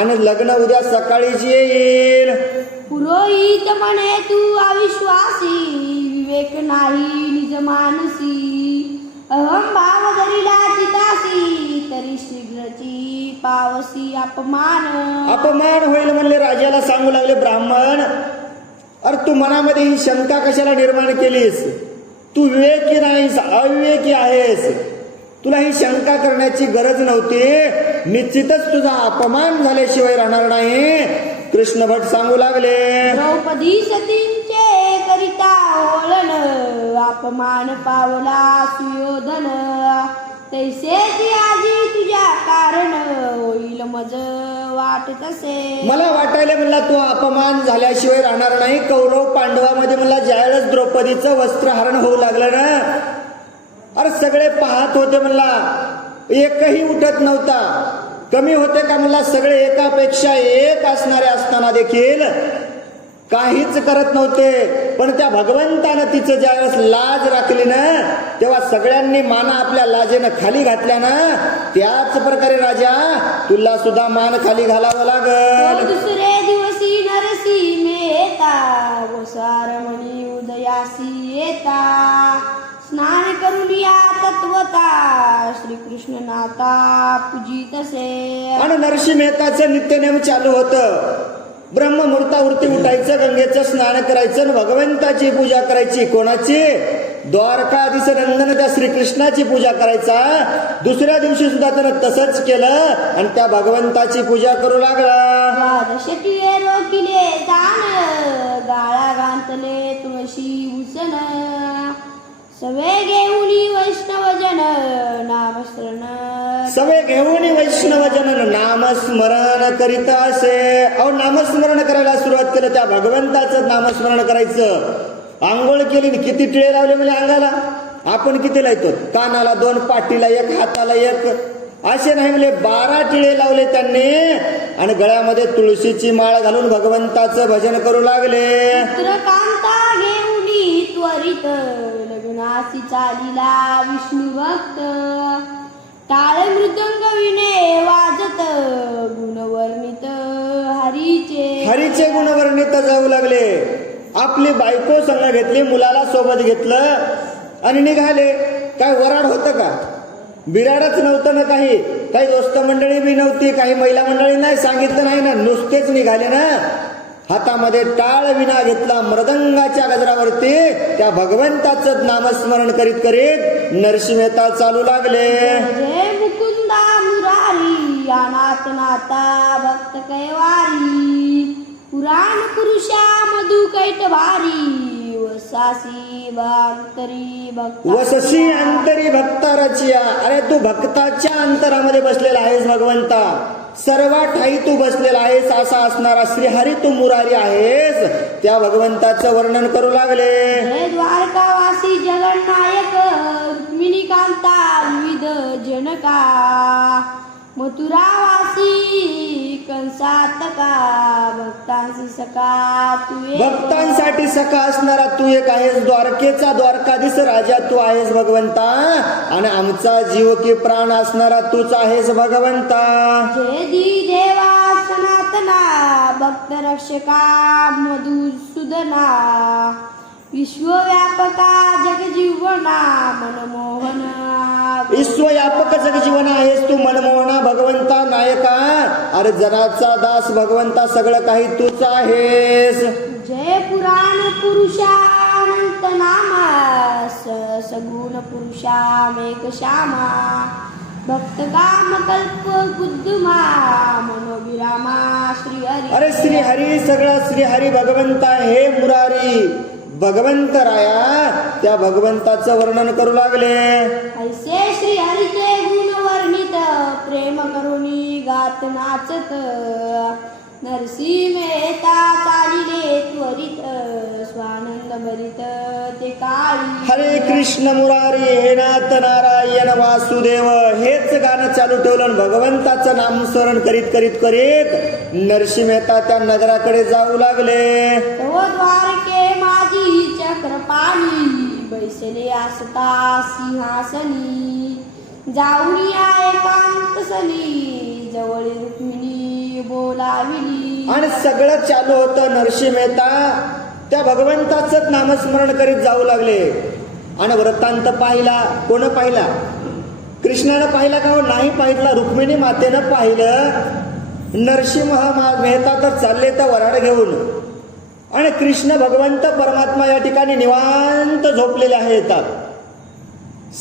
आणि लग्न उद्या सकाळीच येईल. पुरोहित म्हणे तू अविश्वासी विवेक नाही निज मानसी अहम भाव धरिला चितासी तरी शीघ्रची पावसी अपमान. अपमान होईल म्हणले. राजाला सांगू लागले ब्राह्मण, अरे तू मनामध्ये ही शंका कशाला निर्माण केलीस? तू विवेकी नाहीस, अविवेकी आहेस. तुला ही शंका करण्याची गरज नव्हती. निश्चितच तुझा अपमान झाल्याशिवाय राहणार नाही. कृष्ण भट सांगू लागले, द्रौपदी सतींचे करिता ओळण, अपमान पावला सुयोधन. तैसेच आजी तुझ्या कारण, होईल मज वाट तसे. मला वाटायला म्हणला तू अपमान झाल्याशिवाय राहणार नाही. कौरव पांडवामध्ये मला ज्यावेळेस द्रौपदीचं वस्त्रहरण होऊ लागलं ना, अरे सगळे पाहत होते म्हणला, एकही उठत नव्हता. कमी होते का म्हणला? सगळे एकापेक्षा एक असणारे असताना देखील काहीच करत नव्हते. पण त्या भगवंतानं तिचं ज्यावेळेस लाज राखली ना, तेव्हा सगळ्यांनी माना आपल्या लाजेनं खाली घातल्या ना. त्याच प्रकारे राजा तुला सुद्धा मान खाली घालावं लागल. दुसरे दिवशी नरसी मेता, वसार म्हणी उदयासी येता. स्नान करून या तत्वता, श्रीकृष्ण नाता पूजितसे. आणि नरसिंह मेहताचं नित्यनेम चालू होतं. ब्रह्ममुहूर्तावरती उठायचं, गंगेचं स्नान करायचं आणि भगवंताची पूजा करायची. कोणाची? द्वारकाधीश नंदन त्या श्रीकृष्णाची पूजा करायचा. दुसऱ्या दिवशी सुद्धा त्यानं तसंच केलं आणि त्या भगवंताची पूजा करू लागला. द्वादश टिळे रोखिले दान, गाळा गांतले तुळशी उसन. सवे घेऊनी वैष्णवजन, नामस्मरण. सवे घेऊन वैष्णवजन नामस्मरण करीत असे. अहो नामस्मरण करायला सुरुवात केलं, त्या भगवंताचं नामस्मरण करायचं. आंघोळ केली, किती टिळे लावले म्हणजे अंगाला? आपण किती लावतो? कानाला 2, पाठीला 1, हाताला 1, असे नाही म्हणजे 12 टिळे लावले त्यांनी. आणि गळ्यामध्ये तुळशीची माळ घालून भगवंताचं भजन करू लागले. चित्रकांता घेऊनी त्वरित, लग्नासी चालीला विष्णू भक्त. टाळ मृदंग विणे वाजत, गुणवर्णित हरीचे गुणवर्णित जाऊ लागले. आपली बायको संग घेतली, मुलाला सोबत घेतलं आणि निघाले. काय वराड होतं का? बिराडच नव्हतं ना. काही दोस्त मंडळी बी नव्हती, काही महिला मंडळी नाही, सांगितलं नाही ना, नुसतेच निघाले ना. हातामध्ये टाळ विना घेतला, मृदंगाच्या गजरावरती त्या भगवंताचं नामस्मरण करीत करीत नरसिंह मेहता चालू लागले. जय मुकुंदा मुरारी, अनाथ नाता भक्त कैवारी. पुराण पुरुषा मधु कैट भारी, वसासी भक्तरी भक्त. वससी अंतरी भक्ता रचिया. अरे तू भक्ताच्या अंतरामध्ये बसलेला आहेस भगवंता. सर्व ठाई तू बसलेला आहेस. असा असणारा श्रीहरी तू मुरारी आहेस. त्या भगवंताचं वर्णन करू लागले. जय द्वारकावासी जगन्नायक, रुक्मिणी कांता विविध जनका. मथुरावासी कंसातका, भक्तांसी सखा तू एक. भक्तांसाठी सखा असणारा तू एक आहेस. द्वारकेचा द्वारकाधीश राजा तू आहेस भगवंता. आणि आमचा जीव की प्राण असणारा तूच आहेस भगवंता. जय दी देवा सनातना, भक्त रक्षका मधुसूदना. विश्वव्यापका जगजीवना, मनमोहना. विश्वव्यापक जगजीवन आहेस तू, मनमोहना भगवंता नायका. अरे जनाचा दास भगवंता, सगळं काही तूच आहेस. जय पुराण पुरुषा अनंत नामा, सगुण पुरुषा मेघ श्यामा. भक्त काम कल्प बुद्धमा, मनोविरामा श्रीहरी. अरे श्रीहरी, सगळा श्रीहरी भगवंता. हे मुरारी भगवंत राया त्या भगवंताचं वर्णन करू लागले. ऐसे श्रीहरीचे गुण वर्णित, प्रेम करुणी गात नाचत. नरसिंह मेहता चालिले त्वरित, स्वानंद भरित ते काळी. हरे कृष्ण मुरारी, हे नाथ नारायण वासुदेव. हेच गाणं चालू ठेवलं. भगवंताचं नामस्मरण करीत करीत करीत नरसिंह मेहता त्या नगराकडे जाऊ लागले. तो द्वारके माझी चक्रपाणी, बैसले असता सिंहासनी. जाऊनिया एकांत सनी, जवळ रुक्मिणी बोलाविली. आणि सगळं चालू होतं. नरसिंह मेहता त्या भगवंताचं नामस्मरण करीत जाऊ लागले. आणि वृत्तांत पाहिला. कोण पाहिला? कृष्णानं पाहिला का? नाही पाहिला. रुक्मिणी मातेनं पाहिलं. नरसिंह मेहता तर चालले त्या वराड घेऊन. आणि कृष्ण भगवंत परमात्मा या ठिकाणी निवांत झोपलेले आहेत.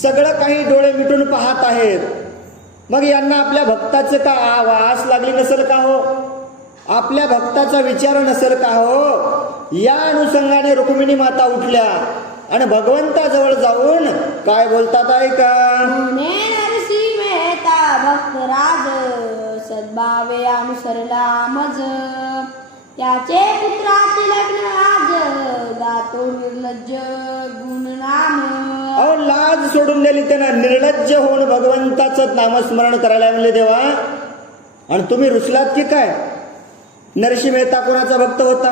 सगळं काही डोळे मिटून पाहत आहेत. मग यांना आपल्या भक्ताचं का आस लागली नसेल का हो? आपल्या भक्ताचा विचार नसेल का हो? या अनुषंगाने रुक्मिणी माता उठल्या आणि भगवंताजवळ जाऊन काय बोलतात ऐका. म्हणे नरसी मेहता भक्तराज सद्भावे अनुसरला मज त्याचे पुत्राचे लग्न आज गातो निर्लज्ज गुणनाम. अहो लाज सोडून दिली त्यानं. निर्लज्ज होऊन भगवंताचं नामस्मरण करायला म्हणले देवा. आणि तुम्ही रुसलात की काय? नरसिंह मेहता कोणाचा भक्त होता?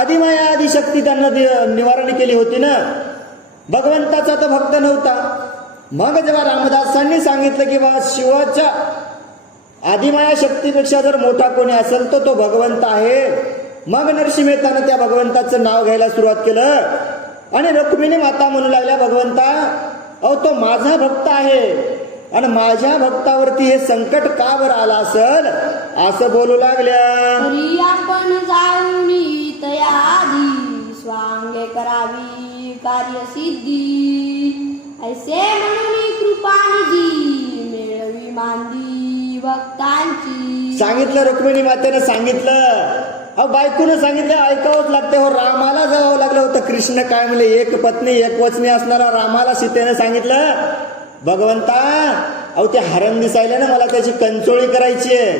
आदिमाया आदिशक्ती त्यांना निवारण केली होती ना. भगवंताचा तर भक्त नव्हता. मग जेव्हा रामदासांनी सांगितलं की बा शिवाच्या आदिमाया शक्तीपेक्षा जर मोठा कोणी असेल तर तो भगवंत आहे, मग नरसिंह मेहतानं त्या भगवंताचं नाव घ्यायला सुरुवात केलं. आणि रुक्मिणी माता म्हणू लागल्या भगवंता अहो तो माझा भक्त आहे आणि माझ्या भक्तावरती हे संकट का बरं आलं असेल असं बोलू लागल्या. तरी आपण जाऊन तया आधी स्वांगे करावी कार्यसिद्धी ऐसे म्हणून कृपानिधी मिळवी मांदी भक्तांची. सांगितलं रुक्मिणी मातेनं सांगितलं. अहो बायकोनं सांगितलं ऐकावंच लागते हो. रामाला जावं लागलं होतं. कृष्ण काय म्हणले एक पत्नी एक वचनी असणारा रामाला सीतेनं सांगितलं भगवंता अहो ते हरण दिसायला ना मला त्याची कंचोळी करायची आहे.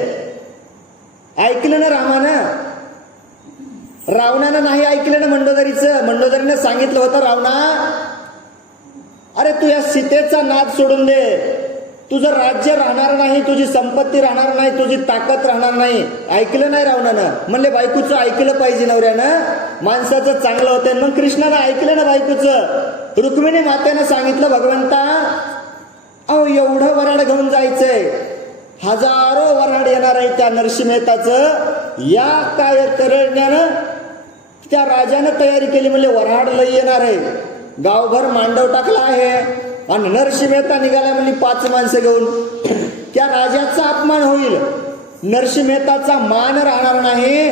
ऐकलं ना रामानं? रावणानं नाही ऐकलं ना मंडोदरीचं. मंडोदरीनं सांगितलं होतं रावणा अरे तू या सीतेचा नाद सोडून दे. तुझं राज्य राहणार नाही, तुझी संपत्ती राहणार नाही, तुझी ताकद राहणार नाही. ऐकलं नाही रावणानं. म्हणले बायकोचं ऐकलं पाहिजे नवऱ्यानं. माणसाचं चांगलं होतं. मग कृष्णानं ऐकलं ना बायकोचं. रुक्मिणी मातेनं सांगितलं भगवंता अहो एवढं वराड घेऊन जायचंय. हजारो वराड येणार आहे त्या नरसिंह मेहताचं. या काय करण्यानं त्या राजानं तयारी केली. म्हणजे वराड लई येणार आहे. गावभर मांडव टाकला आहे आणि नरसिंह मेहता निघाला म्हणजे 5 माणसं घेऊन. त्या राजाचा अपमान होईल, नरसिंह मेहताचा मान राहणार नाही.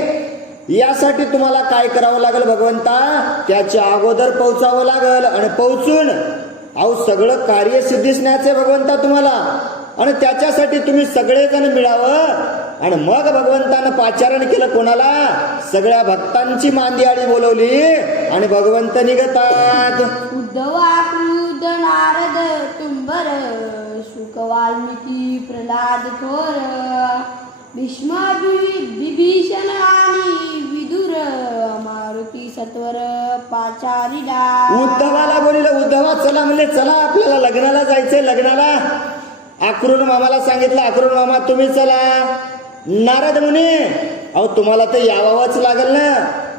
यासाठी तुम्हाला काय करावं लागेल भगवंता? त्याच्या अगोदर पोहोचावं लागल आणि पोहोचून अहो सगळं कार्य सिद्धीस न्यायचंय भगवंता तुम्हाला. आणि त्याच्यासाठी तुम्ही सगळेजण मिळावं. आणि मग भगवंतानं पाचारण केलं कोणाला? सगळ्या भक्तांची मांदियाळी बोलवली आणि भगवंत निघतात. उद्धवा क्रुद्ध नारद तुंबर शुक वाल्मिकी प्रल्हाद थोर भीष्म विभीषण आणि विदुर मारुती सत्वर पाचारिडा. उद्धवाला बोलिलं उद्धवा चला म्हणले चला आपल्याला लग्नाला जायचंय. लग्नाला अक्रूर मामाला सांगितलं अक्रूर मामा तुम्ही चला. नारद मुनी अहो तुम्हाला तर यावावंच लागल ना.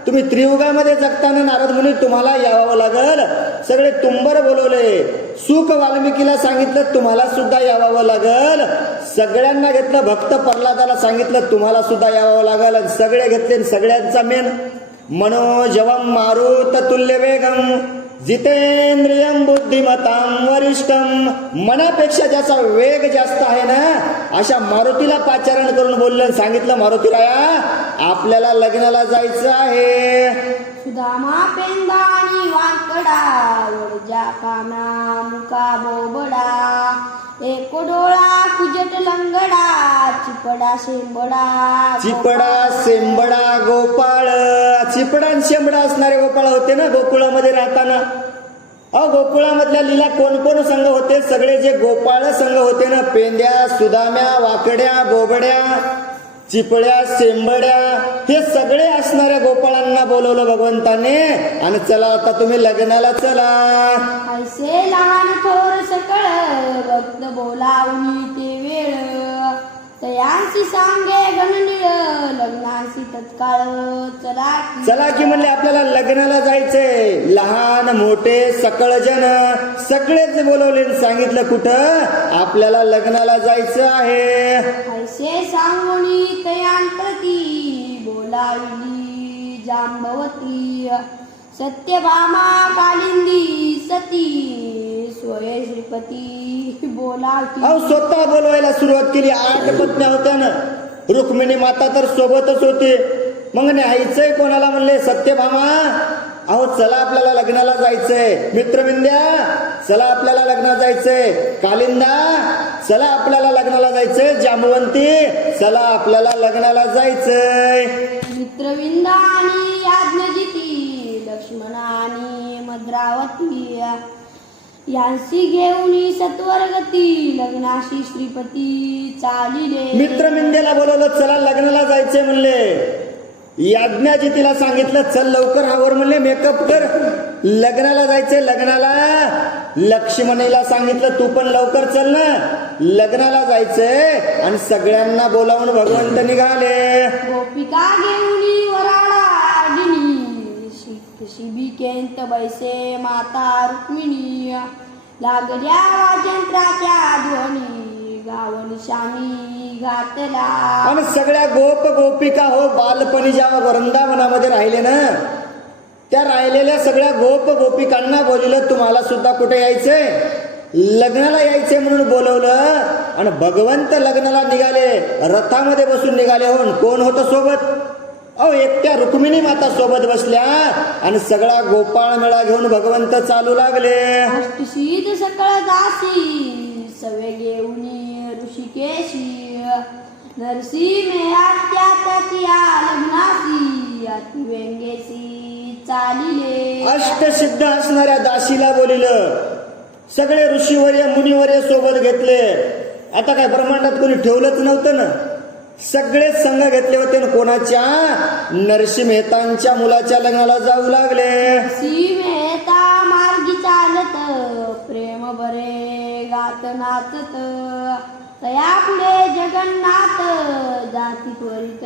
तुम्ही त्रियुगामध्ये जगताना नारद मुनी तुम्हाला यावं लागल. सगळे तुंबर बोलवले. सुख वाल्मिकीला सांगितलं तुम्हाला सुद्धा यावं लागल. सगळ्यांना घेतलं. भक्त प्रल्हादाला सांगितलं तुम्हाला सुद्धा यावं लागल. सगळे घेतले. सगळ्यांचा मेन मनोजवम मारुत तुल्य वेगम जितेंद्रियम बुद्धिमतां वरिष्ठम. मनापेक्षा ज्याचा वेग जास्त आहे ना अशा मारुतीला पाचारण करून बोललं. सांगितलं मारुतीराया आपल्याला लग्नाला जायचं आहे. सुदामा पेंदानी वाकडा वरजा काना मुका बोबडा एको डोळा कुजट लंगडा चिपडा शेंबडा. चिपडा शेंबडा गोपाळ. चिपडा आणि शेंबडा असणारे गोपाळ होते ना गोकुळामध्ये राहताना. अहो गोकुळामधल्या लीला कोण कोण संघ होते? सगळे जे गोपाळ संघ होते ना पेंद्या सुदाम्या वाकड्या बोबड्या चिपड्या शेंबड्या हे सगळे असणाऱ्या गोपाळांना बोलवलं भगवंताने. आणि चला आता तुम्ही लग्नाला चला. ऐसे लहान थोर सकळ भक्त बोलावणी ते वेळ तयांसी सांगे गणनिळ लग्नासी तत्काळ चला की म्हणले आपल्याला लग्नाला जायचंय. लहान मोठे सकळ जन सगळेच बोलवले. सांगितलं कुठं? आपल्याला लग्नाला जायचं आहे. ऐसे सांगोनी तयांप्रती बोलावली जांबवती सत्यभामा कालिंदी सती स्वय श्रीपती बोलावती. अहो स्वतः बोलवायला सुरुवात केली. 8 पत्न्या होत्या ना. रुक्मिणी माता तर सोबतच होते. मग न्यायचंय कोणाला म्हणले? सत्यभामा, अहो चला आपल्याला लग्नाला जायचंय. मित्रविंद्या, चला आपल्याला लग्नाला जायचंय. कालिंदा, चला आपल्याला लग्नाला जायचंय. जांबवंती, चला आपल्याला लग्नाला जायचंय. मित्रविंदा आणि याज्ञजिती, लक्ष्मण आणि मद्रावती यांसी घेऊन सत्वरगती, लग्नाशी श्रीपती चालिले. मित्रविंद्याला बोलवलं, चला लग्नाला जायचंय म्हणले. याज्ञाजितीला सांगितलं, चल लवकर आवर म्हणले, मेकअप कर, लग्नाला जायचंय लग्नाला. लक्ष्मणीला सांगितलं, तू पण लवकर चल ना, लग्नाला जायचंय. आणि सगळ्यांना बोलावून भगवंत निघाले. गोपिका घेऊन वराडागिनी, शिबिकेंत बैसे माता रुक्मिणी, लागल्या वाजंत्राच्या ध्वनी, गावन शामी घातला. आणि सगळ्या गोप गोपिका हो बालपणी जेव्हा वृंदावनामध्ये राहिले ना, त्या राहिलेल्या सगळ्या गोप गोपिकांना बोलवलं, तुम्हाला सुद्धा कुठे यायचंय? लग्नाला यायचंय म्हणून बोलवलं. आणि भगवंत लग्नाला निघाले, रथामध्ये बसून निघाले. हो, कोण होतं सोबत? अहो एकट्या रुक्मिणी माता सोबत बसल्या. आणि सगळा गोपाळ मेळा घेऊन भगवंत चालू लागले. अष्टशीद सकळ दासी, सवे घेऊनी ऋषिकेशी, नरसी मेळात्या त्याच्या लग्नासी, अतिव्यंगेसी चालिले. अष्टसिद्ध असणाऱ्या दासीला बोलिलं. सगळे ऋषीवर्य मुनिवर्य सोबत घेतले. आता काय ब्रह्मांडात कोणी ठेवलंच नव्हतं ना, सगळे संघ घेतले होते. कोणाच्या? नरसी मेहतांच्या मुलाच्या लग्नाला जाऊ लागले. सी मेहता मार्गी चालत, प्रेम बरे गात नाचत, तया पुढे जगन्नाथ, जाती त्वरित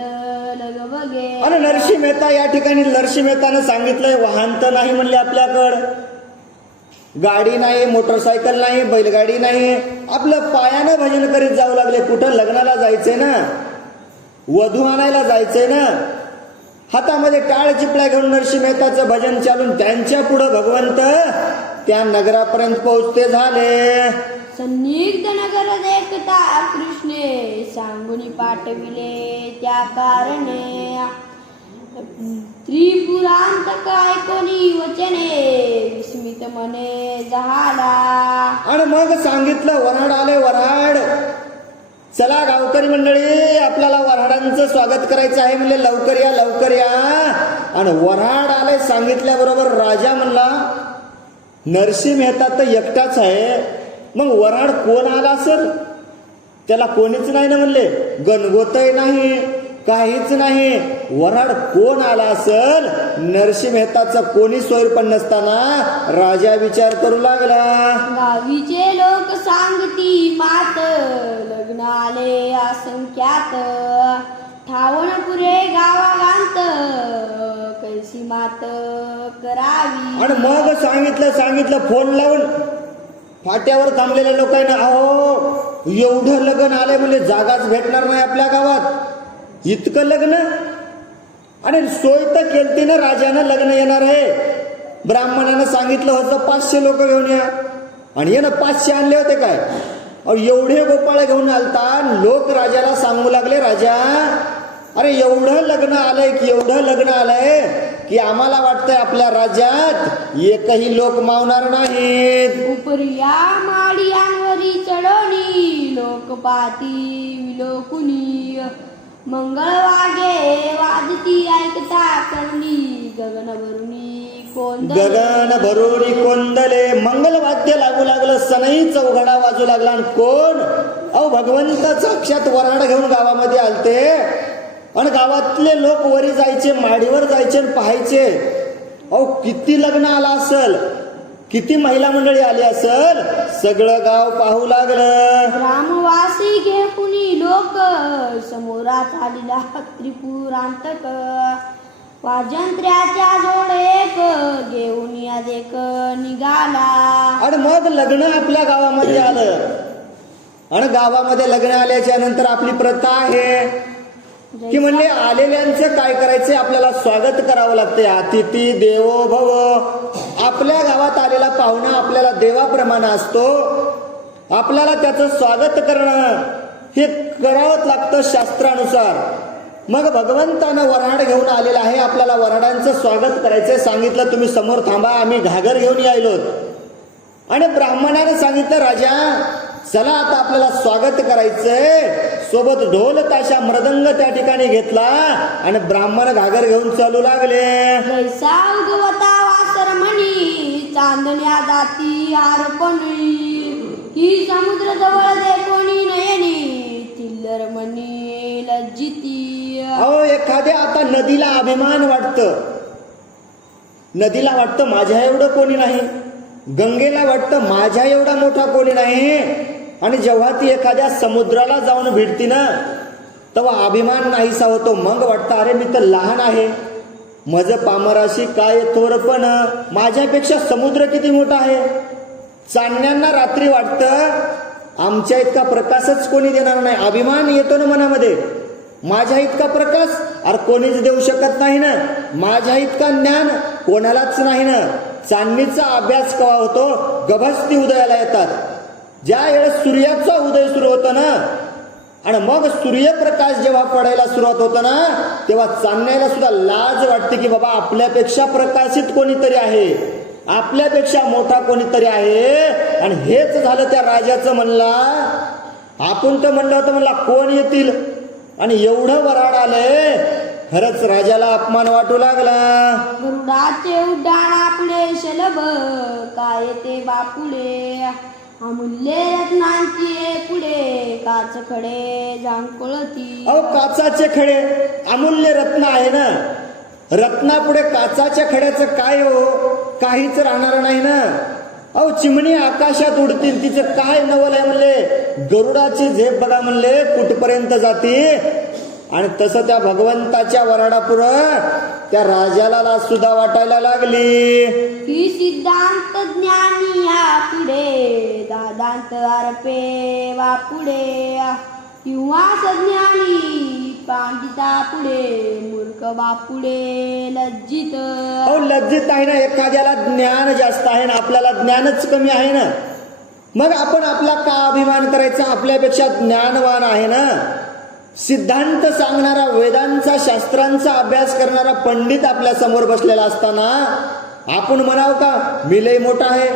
लगबगे. आणि नरसी मेहता या ठिकाणी नरसी मेहतानं सांगितलंय, वाहन तर नाही म्हणले आपल्याकडं, गाडी नाही, मोटरसायकल नाही, बैलगाडी नाही, आपलं पायानं भजन करीत जाऊ लागले. कुठं? लग्नाला जायचंय ना, वधू आणायला जायचंय ना. हातामध्ये टाळ चिपळ्या घेऊन नरसी मेहताचं भजन चालून त्यांच्या पुढं भगवंत त्या नगरापर्यंत पोहोचते झाले. सन्निग्ध नगर देखता कृष्णे, सांगुनी पाठविले त्या कारणे, त्रिपुरांतक ऐकोनी वचने, विस्मित मने झाला. आणि मग सांगितलं, वऱ्हाड आले, वऱ्हाड. चला गावकरी मंडळी, आपल्याला वऱ्हाडांचं स्वागत करायचं आहे म्हणले, लवकर या लवकर या. आणि वऱ्हाड आले सांगितल्याबरोबर राजा म्हणला, नरसी मेहता तर एकटाच आहे, मग वऱ्हाड कोण आला असेल? त्याला कोणीच नाही ना म्हणले, गणगोतही नाही, काहीच नाही. वऱ्हाड कोण आला असेल? नरसी मेहताचा कोणी सोयर पण नसताना राजा विचार करू लागला. गावीचे लोक सांगती मात, लग्न आले असंख्यात, ठावणपुरे गावागांत, कैसी मात करावी. आणि मग सांगितलं फोन लावून फाट्यावर थांबलेल्या लोकांना, अहो एवढं लग्न आले म्हणजे जागाच भेटणार नाही आपल्या गावात, इतकं लग्न. आणि सोय तर केलती ना, राजानं लग्न येणार आहे. ब्राह्मणानं सांगितलं होतं 500 लोक घेऊन या, आणि यानं 500 आणले होते काय? एवढे गोपाळ घेऊन आलता. लोक राजाला सांगू लागले, राजा अरे एवढं लग्न आलंय की एवढं लग्न आलंय की आम्हाला वाटतंय आपल्या राज्यात एकही लोक मावणार नाहीत. उपरिया माडियांवरी चढवणी, लोक पाती विलोकुनी, मंगळ वागे वाजती ऐकता करणी, गगन भरुनी कोंदले. गगन भरुनी कोंदले, मंगलवाद्य लागू लागलं, सनई चौघडा वाजू लागला. आणि कोण? अहो भगवंत साक्षात वऱ्हाड घेऊन गावामध्ये आलते. आणि गावातले लोक वरी जायचे, माडीवर जायचे आणि पाहायचे. अहो किती लग्न आला असेल, किती महिला मंडळी आली असेल, सगळं गाव पाहू लागलं. ग्रामवासी घे कुणी लोक, समोरात आलेला त्रिपुरांतक, वाजंत्र्याच्या जोडेक, घेऊन या देक निघाला. आणि मग लग्न आपल्या गावामध्ये आलं. आणि गावामध्ये लग्न आल्याच्या नंतर आपली प्रथा आहे की म्हणले आलेल्यांचं काय करायचंय, आपल्याला स्वागत करावं लागतंय. अतिथी देवो भव. आपल्या गावात आलेला पाहुणा आपल्याला देवाप्रमाणे असतो, आपल्याला त्याचं स्वागत करणं हे करावंच लागतं शास्त्रानुसार. मग भगवंतानं वऱ्हाड घेऊन आलेला आहे, आपल्याला वऱ्हाडांचं स्वागत करायचंय. सांगितलं तुम्ही समोर थांबा, आम्ही घागर घेऊन यायलोत. आणि ब्राह्मणाने सांगितलं राजा चला आता आपल्याला स्वागत करायचंय. सोबत ढोल ताशा मृदंग त्या ठिकाणी घेतला आणि ब्राह्मण घागर घेऊन चालू लागले. जैसा उगवता वासर म्हणी चांदण्या जाती आरपणी की समुद्र जवळ दे कोणी नयनी चिल्लर म्हणी लज्जिती. अहो एखाद्या आता नदीला अभिमान वाटतं, नदीला वाटतं माझ्या एवढं कोणी नाही, गंगेला वाटतं माझ्या एवढा मोठा कोणी नाही. आणि जेव्हा ती एखाद्या समुद्राला जाऊन भिडती ना तेव्हा अभिमान नाहीसा होतो. मग वाटतं अरे मी तर लहान आहे, माझं पामराशी काय थोरपण, माझ्यापेक्षा समुद्र किती मोठा आहे. चांदण्यांना रात्री वाटतं आमच्या इतका प्रकाशच कोणी देणार नाही. अभिमान येतो ना मनामध्ये, माझ्या इतका प्रकाश अरे कोणीच देऊ शकत नाही ना, माझ्या इतका ज्ञान कोणालाच नाही ना. चांदणीचा अभ्यास केव्हा होतो, गभस्ती उदयाला येतात. ज्या वेळेस सूर्याचा उदय सुरू होतो ना आणि मग सूर्यप्रकाश जेव्हा पडायला सुरुवात होतं ना तेव्हा चांदण्याला सुद्धा लाज वाटते की बाबा आपल्यापेक्षा प्रकाशित कोणीतरी आहे, आपल्यापेक्षा मोठा कोणीतरी आहे. आणि हेच झालं त्या राजाचं. म्हणला आपण तर म्हणलं होतं, म्हणला कोण येतील आणि एवढं वऱ्हाड आलंय. खरंच राजाला अपमान वाटू लागला. गरुडाचे उड्डाण आपले शलभ काय ते बापुले अमूल्य रत्नांची पुढे काच खडे झांकुळती. अहो काचाचे खडे अमूल्य रत्न आहे ना, रत्नापुढे काचाच्या खड्याचं काय हो, काहीच राहणार नाही ना. अहो चिमणी आकाशात उडतील तिचं काय नवल आहे म्हणले. गरुडाची झेप बघा म्हणले कुठपर्यंत जाती. आणि तसं त्या भगवंताच्या वऱ्हाडापुढं त्या राजाला सुद्धा वाटायला लागली की सिद्धांत ज्ञानी या पुढे दादांत अर्पे वा पुढे किंवा सज्ञानी पांडिता पुढे मूर्ख बापुढे लज्जित. अहो लज्जित आहे ना, एखाद्याला ज्ञान जास्त आहे ना, आपल्याला ज्ञानच कमी आहे ना. मग आपण आपला का अभिमान करायचा, आपल्यापेक्षा ज्ञानवान आहे ना. सिद्धांत सांगणारा, वेदांचा शास्त्रांचा अभ्यास करणारा पंडित आपल्या समोर बसलेला असताना आपण म्हणावं का मी लय मोठा आहे,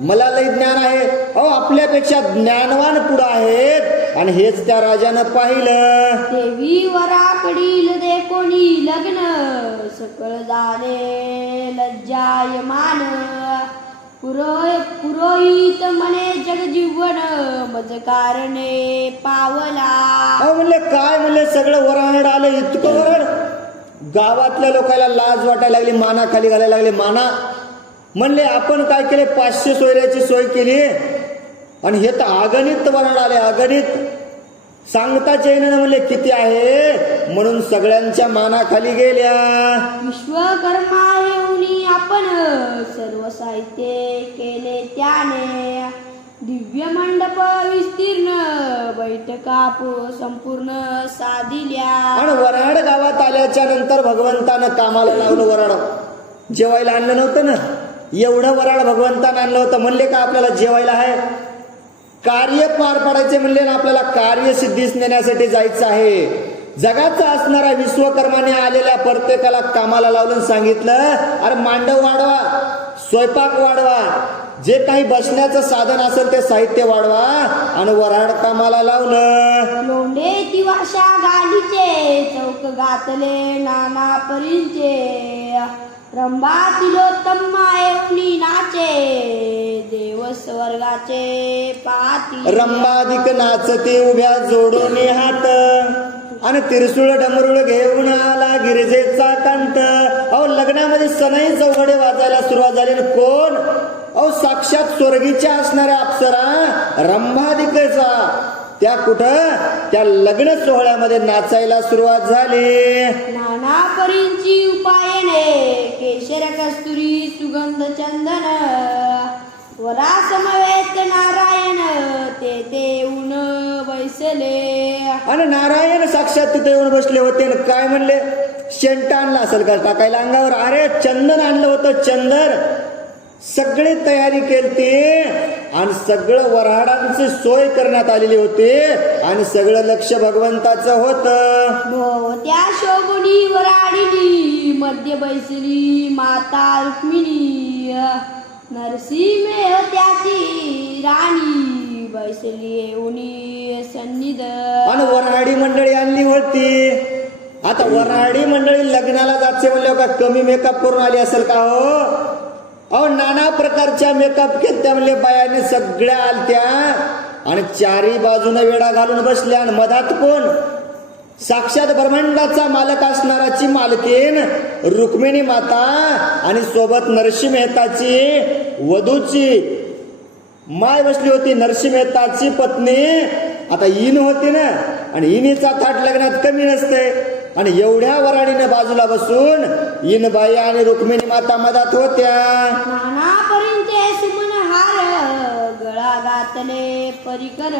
मला लय ज्ञान आहे. अहो आपल्यापेक्षा ज्ञानवान पुढे आहेत. आणि हेच त्या राजानं पाहिलं. देवी वराकडील दे कोणी लग्न सकळ झाले लज्जायमान पुरोहित म्हणे जगजीवन मज कारणे पावला. अहो म्हणले काय म्हणले सगळं वऱ्हाड आलं, इतकं वऱ्हाड. गावातल्या लोकांना लाज वाटायला लागली, माना खाली घालायला लागले. माना म्हणले आपण काय केले, 500 सोयऱ्याची सोय केली आणि हे तर अगणित वऱ्हाड आले, अगणित. सांगताच येईना म्हणले किती आहे, म्हणून सगळ्यांच्या मानाखाली गेल्या. विश्वकर्मा येऊनी आपण सर्व साहित्य केले त्याने दिव्य मंडप विस्तीर्ण बैठका संपूर्ण साधिल्या. आणि वऱ्हाड गावात आल्याच्या नंतर भगवंतानं कामाला लावलं. वऱ्हाड जेवायला आणलं नव्हतं ना, एवढं वऱ्हाड भगवंतानं आणलं होतं. म्हणले का आपल्याला जेवायला आहे, कार्य पार पाडायचे म्हणले ना, आपल्याला कार्यसिद्धीस नेण्यासाठी जायचं आहे. जगाचा असणारा विश्वकर्माने आलेल्या प्रत्येकाला कामाला लावून सांगितलं अरे मांडव वाढवा, स्वयंपाक वाढवा, जे काही बसण्याचं साधन असेल ते साहित्य वाढवा. आणि वऱ्हाड कामाला लावलं. लोंढे तिवाशा गालीचे चौक घातले नाना परींचे रंभा तिलोत्तमा येऊनी नाचे देव स्वर्गाचे पाती. रंभाधिक नाचते उभ्या जोडून हात आणि तिरसुळ डमरुळ घेऊन आला गिरिजेचा कंठ. अहो लग्नामध्ये सनई चौघडे वाजायला सुरुवात झाली. कोण, अहो साक्षात स्वर्गीच्या असणाऱ्या अप्सरा रंभाधिकेचा त्या कुठं त्या लग्न सोहळ्यामध्ये नाचायला सुरुवात झाली. नाना परींची उपायने केशर कस्तुरी सुगंध चंदन वरा समवेत नारायण ते येऊन बैसले. आणि नारायण साक्षात तिथे येऊन बसले होते. काय म्हणले, शेंट आणला असेल का टाकायला अंगावर, अरे चंदन आणलं होतं चंदन. सगळी तयारी केली आणि सगळं वऱ्हाडांची सोय करण्यात आलेली होती आणि सगळं लक्ष भगवंताचं होतं. भोवत्या शोभुनी वराडिली मध्य बैसली माता रुक्मिणी नरसिंह त्याची राणी बैसली येऊनी सन्निध. आणि वऱ्हाडी मंडळी आणली होती. आता वऱ्हाडी मंडळी लग्नाला जायचे म्हणल्यावर का कमी मेकअप करून आली असेल का हो? अहो नाना प्रकारच्या मेकअप केल्या म्हणले बायाने सगळ्या आलत्या आणि चारी बाजूने वेडा घालून बसल्या आणि मधात कोण? साक्षात ब्रह्मांडाचा मालक असणाराची मालकीन रुक्मिणी माता आणि सोबत नरसिंह मेहताची वधूची माय बसली होती. नरसिंह मेहताची पत्नी आता इन होती ना आणि इनीचा थाट लग्नात कमी नसते आणि एवढ्या वराडीने बाजूला बसून इनबाई आणि रुक्मिणी माता मधात होत्या. नाना परिंचे सुमन हार गळा घातले परिकर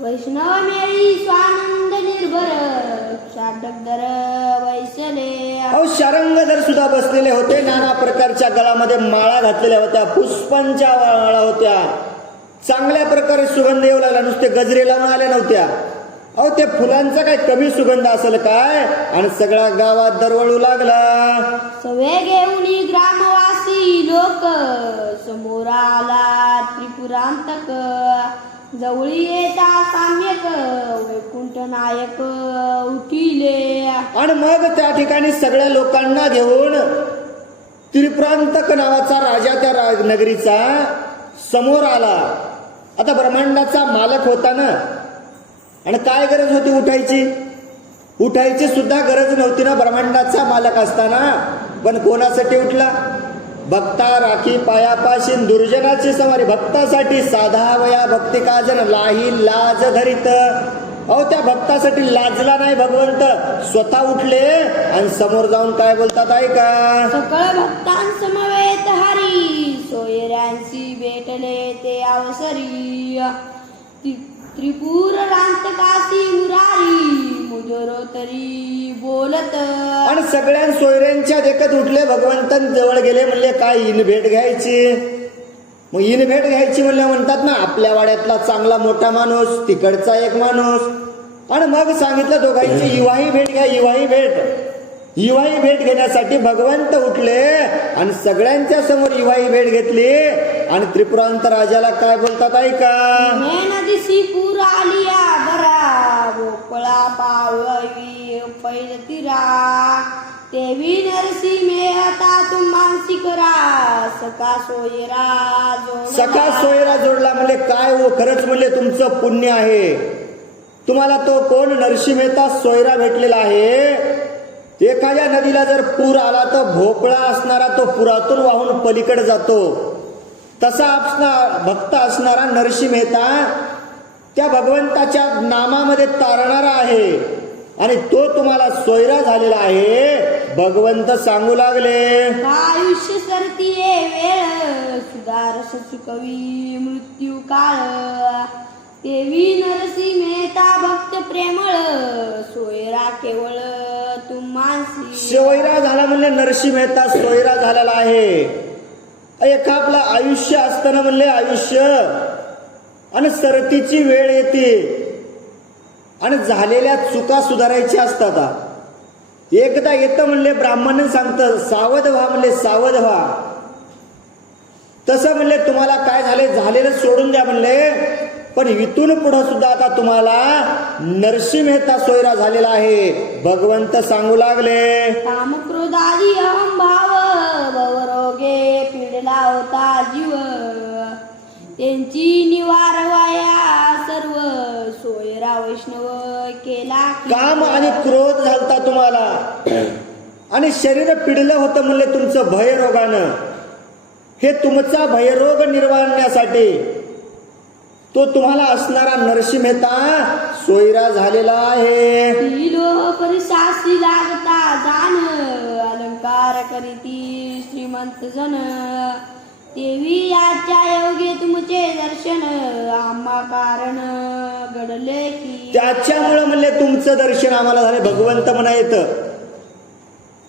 वैष्णव मेळी स्वानंद निर्भर शाटकदर वैसले. अहो शारंगधर सुद्धा बसलेले होते. नाना प्रकारच्या गळामध्ये माळा घातलेल्या होत्या. पुष्पांच्या माळा होत्या. चांगल्या प्रकारे सुगंध येऊ लागला. नुसते गजरे लावून आल्या नव्हत्या. अहो ते फुलांचा काय कमी सुगंध असेल काय? आणि सगळ्या गावात दरवळू लागला. सवे घेऊनी ग्रामवासी लोक समोर आला त्रिपुरांतक जवळी येता साम्यक वैकुंठ नायक उठिले. आणि मग त्या ठिकाणी सगळ्या लोकांना घेऊन त्रिपुरांतक नावाचा राजा त्या नगरीचा समोर आला. आता ब्रह्मांडाचा मालक होता ना आणि काय गरज होती उठायची? उठायची सुद्धा गरज नव्हती ना ब्रह्मांडाचा मालक असताना. पण कोणासाठी उठला? भक्ता राखी पायापाशी दुर्जनाची सवारी. भक्तासाठी साधा वया भक्ती काजन लाही लाज धरित. अहो त्या भक्तासाठी लाजला नाही भगवंत. स्वतः उठले आणि समोर जाऊन काय बोलतात ऐका. सकळ भक्तांसमवेत हरी सोयऱ्यांशी भेटले ते अवसरी त्रिपुर रांतकासी मुरारी मुजरोतरी बोलत. आणि सगळ्या सोयऱ्यांच्या देखत उठले भगवंतन जवळ गेले. म्हणले काय इन भेट घ्यायची? मग इन भेट घ्यायची म्हणले म्हणतात ना आपल्या वाड्यातला चांगला मोठा माणूस तिकडचा एक माणूस. आणि मग सांगितलं दोघांची युवाही भेट घ्या. युवाही भेट घेण्यासाठी भगवंत उठले आणि सगळ्यांच्या समोर युवाही भेट घेतली. आणि त्रिपुरांत राजाला काय बोलतात ऐका. नदीसी पूर आलिया बरा भोपळा पावळी पैल तिरा देवी नरसिंह आता तुम मानसिक रा सखा सोयरा जोडला. म्हणले काय हो खरंच म्हणले तुमचं पुण्य आहे. तुम्हाला तो कोण नरसिंह मेहता सोयरा भेटलेला आहे. एखाद्या नदीला जर पूर आला तर भोपळा असणारा तो पुरातून वाहून पलीकडे जातो. तसा भक्त असणारा नरसिंह मेहता त्या भगवंताच्या नामामध्ये तारणारा आहे आणि तो तुम्हाला सोयरा झालेला आहे. भगवंत सांगू लागले आयुष्य सरतीये वेळ सुधारस चुकवी मृत्यू काळ देवी नरसिंह मेहता भक्त प्रेमळ सोयरा केवळ तुम्हासी. सोयरा झाला म्हणले नरसिंह मेहता सोयरा झालेला आहे. एका आपलं आयुष्य असताना म्हणले आयुष्य आणि सरतीची वेळ येते आणि झालेल्या चुका सुधारायच्या असतात. एकदा येतं म्हणले ब्राह्मण सांगतं सावध व्हा म्हणले सावध व्हा. तसं म्हणले तुम्हाला काय झाले झालेलं सोडून द्या म्हणले. पण इथून पुढे सुद्धा आता तुम्हाला नरसिंह मेहता सोयरा झालेला आहे. भगवंत सांगू लागले काम क्रोधादी अहम भाव भवरोगे पीडला होता जीव त्यांची निवार वाया सर्व सोयरा वैष्णव केला. काम आणि क्रोध झालता तुम्हाला आणि शरीर पिडलं होतं म्हणले तुमचं भयरोगानं. हे तुमचा भयरोग निवारण्यासाठी तो तुम्हाला असणारा नरसिंह मेहता सोयरा झालेला आहे. परिशासी लागता जाण अलंकार करीती श्रीमंत जन देवी याच्या योगे तुमचे दर्शन आम्हा कारण घडले की. त्याच्यामुळे म्हणले तुमचं दर्शन आम्हाला झाले. भगवंत म्हणा येतं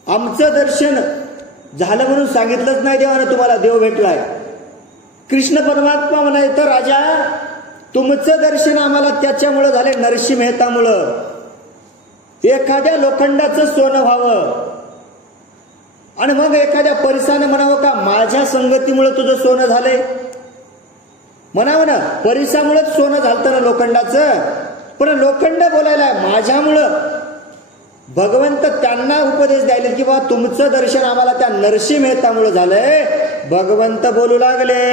आमचं दर्शन झालं म्हणून सांगितलंच नाही देवानं तुम्हाला देव भेटलाय. कृष्ण परमात्मा म्हणायचं, राजा तुमचं दर्शन आम्हाला त्याच्यामुळं झाले, नरसिंह मेहतामुळं. एखाद्या लोखंडाचं सोनं व्हावं आणि मग एखाद्या परिसाने म्हणावं का माझ्या संगतीमुळे तुझं सोनं झालंय, म्हणावं ना. परिसामुळेच सोनं झालं ना लोखंडाचं, पण लोखंड बोलायला माझ्यामुळं. भगवंत त्यांना उपदेश द्यायले की बा तुमचं दर्शन आम्हाला त्या नरसिंह मेहतामुळे झालंय. भगवंत बोलू लागले,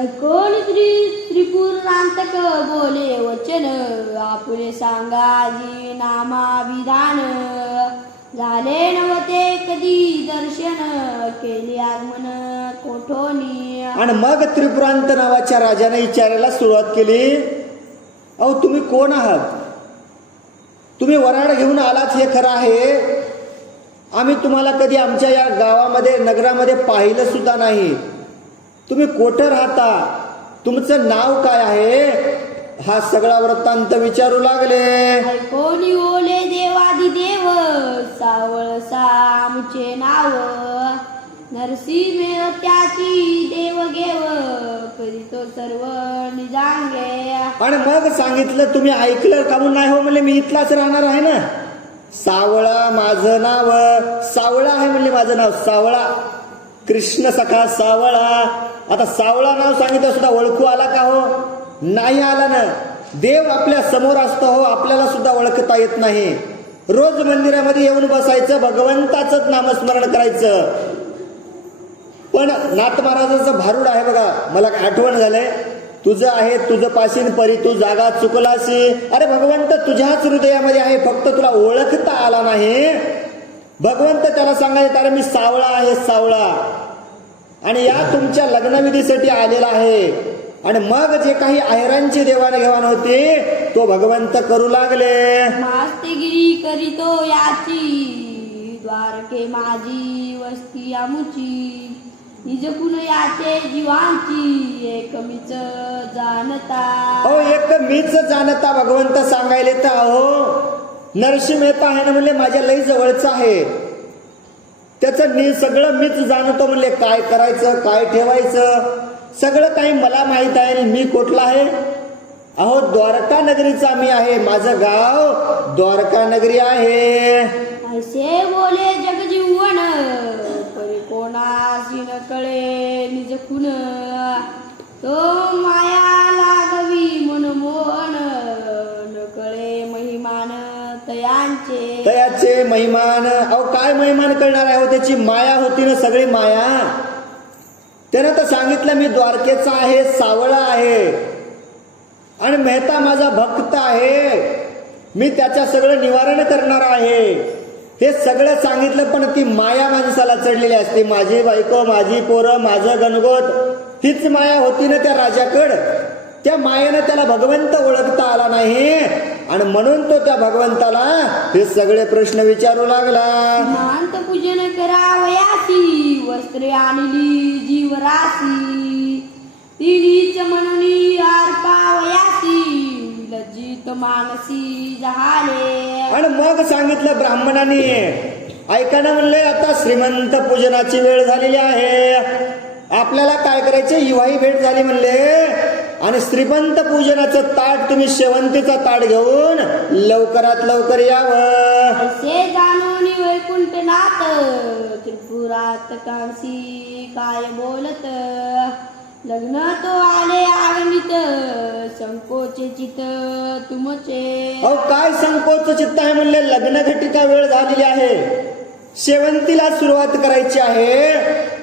ऐकोन श्री त्रिपुरांतक बोले वचन, आपुले सांगा जी नामाभिधान. झाले नवते कधी दर्शन, केले आगमन कोठोनी. आणि मग त्रिपुरांत नावाच्या राजाने विचारायला सुरुवात केली, अहो तुम्ही कोण आहात? तुम्ही वराड घेऊन आलात हे खरं आहे, आम्ही तुम्हाला कधी आमच्या या गावामध्ये नगरामध्ये पाहिलं सुद्धा नाही. तुम्ही कोठं राहता, तुमचं नाव काय आहे, हा सगळा वृत्तांत विचारू लागले. ऐकोनी ओले देवादिदेव, सावळ सामचे नाव. नरसिंह मेहत्याची देवगेव, करीतो सर्व निजांगे. आणि मग सांगितलं, तुम्ही ऐकलं का म्हणून नाही हो म्हणले, मी इथलाच राहणार आहे ना. सावळा माझं नाव, सावळा आहे म्हणले माझं नाव, सावळा. कृष्ण सखा सावळा. आता सावळा नाव सांगितलं सुद्धा ओळखू आला का हो? नाही आला ना. देव आपल्या समोर असतो हो, आपल्याला सुद्धा ओळखता येत नाही. रोज मंदिरामध्ये येऊन बसायचं, भगवंताचंच नामस्मरण करायचं. पण नाथ महाराजांचं भारूड आहे बघा, मला आठवण झालंय, तुझं आहे तुझं पाशीन परी तू जागा चुकलासी. अरे भगवंत तुझ्याच हृदयामध्ये आहे, फक्त तुला ओळखता आला नाही. भगवंत त्याला सांगायचं, अरे मी सावळा आहे, सावळा, आणि या तुमच्या लग्नविधीसाठी आलेला आहे. आणि मग जे काही आहेरांची देवाणघेवाण होती तो भगवंत करू लागले. मास्तेगिरी करीतो याची, द्वारके माझी वस्ती आमुची. निजकुन याचे जीवांची, एक मीच जाणता. हो एक मीच जाणता भगवंत सांगायले तर अहो नरसिंह मेहता आहे ना म्हणले, माझ्या लई जवळचं आहे, त्याचं सगळं मीच जाणतो म्हणले. काय करायचं काय ठेवायचं सगळं काही मला माहित आहे. मी कुठला आहे? अहो द्वारका नगरीचा मी आहे, माझं गाव द्वारका नगरी आहे. ऐसे बोले जगजीवन, परी कोणासी न कळे निजकुन. तो माया लागवी मन मोहन, न कळे महिमान तयाचे महिमान. अहो काय महिमान करणार आहे हो, त्याची माया होती ना सगळी माया. त्यानं तर सांगितलं मी द्वारकेचा आहे, सावळा आहे, आणि मेहता माझा भक्त आहे, मी त्याच्या सगळं निवारण करणार आहे. हे सगळं सांगितलं, पण ती माया माणसाला चढलेली असते. माझी बायको, माझी पोरं, माझं गणगोत, हीच माया होती ना त्या राजाकडं. त्या मायेनं त्याला भगवंत ओळखता आला नाही, आणि म्हणून तो त्या भगवंताला हे सगळे प्रश्न विचारू लागला. मांत पूजन करावयासी, वस्त्रे आणली जीवरासी. तिनीच म्हणून अर्पावयासी, लज्जित मानसी झाले. आणि मग सांगितलं ब्राह्मणाने, ऐका ना म्हणले, आता श्रीमंत पूजनाची वेळ झालेली आहे, आपल्याला काय करायचे, युवाही भेट झाली म्हणले, आणि श्रीमंत पूजनाचं ताट तुम्ही शेवंतीचा ताट घेऊन लवकरात लवकर यावं. असे जाणून वैकुंठनाथ, त्रिपुरात कांसी काय बोलत. लग्न तो आले आगमित, संकोचे चित तुमचे. अहो काय संकोच चित्त आहे म्हणले, लग्न घटिका वेळ झालेली आहे, शेवंतीला सुरुवात करायची आहे,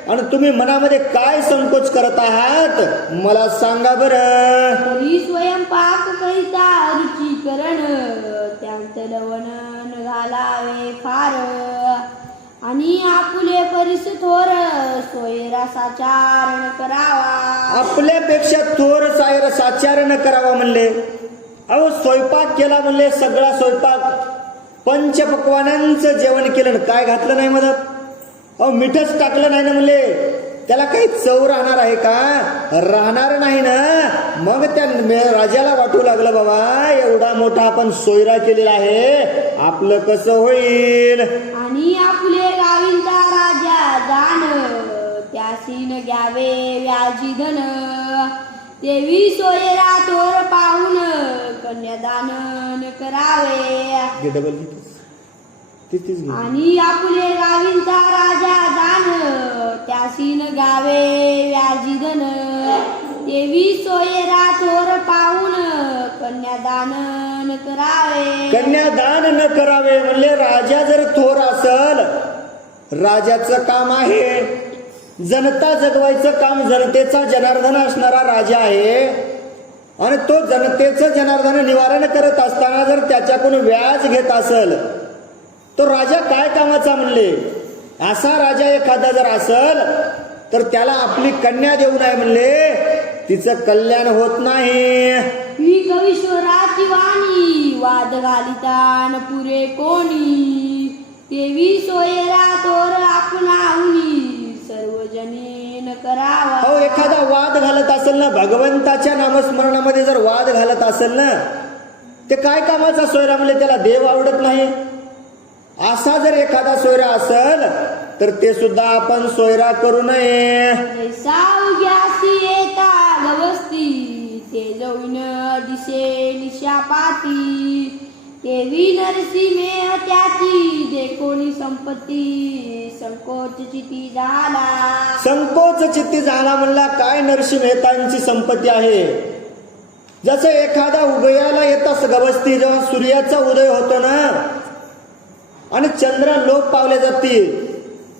आणि तुम्ही मनामध्ये काय संकोच करत आहात मला सांगा बरं. तरी स्वयंपाक करिता रुचीकरण, त्यांत लवण घालावे फार. आणि आपुले परिस थोर, सोयरासाचारण करावा. आपल्यापेक्षा थोर साचारण करावा म्हणले. अहो स्वयंपाक केला म्हणले, सगळा स्वयंपाक पंचपक्वानांचं जेवण केलं, काय घातलं नाही मदत. अहो मिठच टाकलं नाही ना म्हणले, त्याला काही चव राहणार आहे का? राहणार नाही ना. मग त्या राजाला वाटू लागलं, बाबा एवढा मोठा आपण सोयरा केलेला आहे, आपलं कसं होईल. आणि आपले गावींचा राजा जाण, त्या त्यासीन घ्यावे व्याजी धन देवी सोयरा थोर पाहून कन्यादान करावे घे डबल तीच घे. आणि आपुले गावींचा राजा जाण त्यासीन गावे व्याजी धन देवी सोयरा थोर पाहून कन्यादान करावे. कन्यादान न करावे म्हणले राजा जर थोर असल, राजाचं काम आहे जनता जगवायचं काम, जनतेचा जनार्दन असणारा राजा आहे आणि तो जनतेचं जनार्दन निवारण करत असताना जर त्याच्याकडून व्याज घेत असल तो राजा काय कामाचा म्हणले. असा राजा एखादा जर असल तर त्याला आपली कन्या देऊ नये म्हणले, तिचं कल्याण होत नाही. ही कवीश्वराची वाणी वाद घालितान पुरे कोणी देवी सोयरा तोर आपणाहुनी सर्वजनीन करावा. अहो एखादा वाद घालत असेल ना, भगवंताच्या नामस्मरणामध्ये जर वाद घालत असेल ना, ते काय कामाचा सोयरा म्हणले, त्याला देव आवडत नाही. असा जर एखादा सोयरा असेल तर ते सुद्धा आपण सोयरा करू नये. सावग्यासी येता गवस्ती ते जाऊन दिसे निशापाती देवी नरसिंहे त्याची देखोनी संपत्ती संकोच चिती झाला. संकोच चित्ती झाला म्हणला, काय नरसिंह मेहतांची संपत्ती आहे. जसं एखादा उदयाला येताच गवस्ती, जेव्हा सूर्याचा उदय होतो ना आणि चंद्र लोप पावले जातील,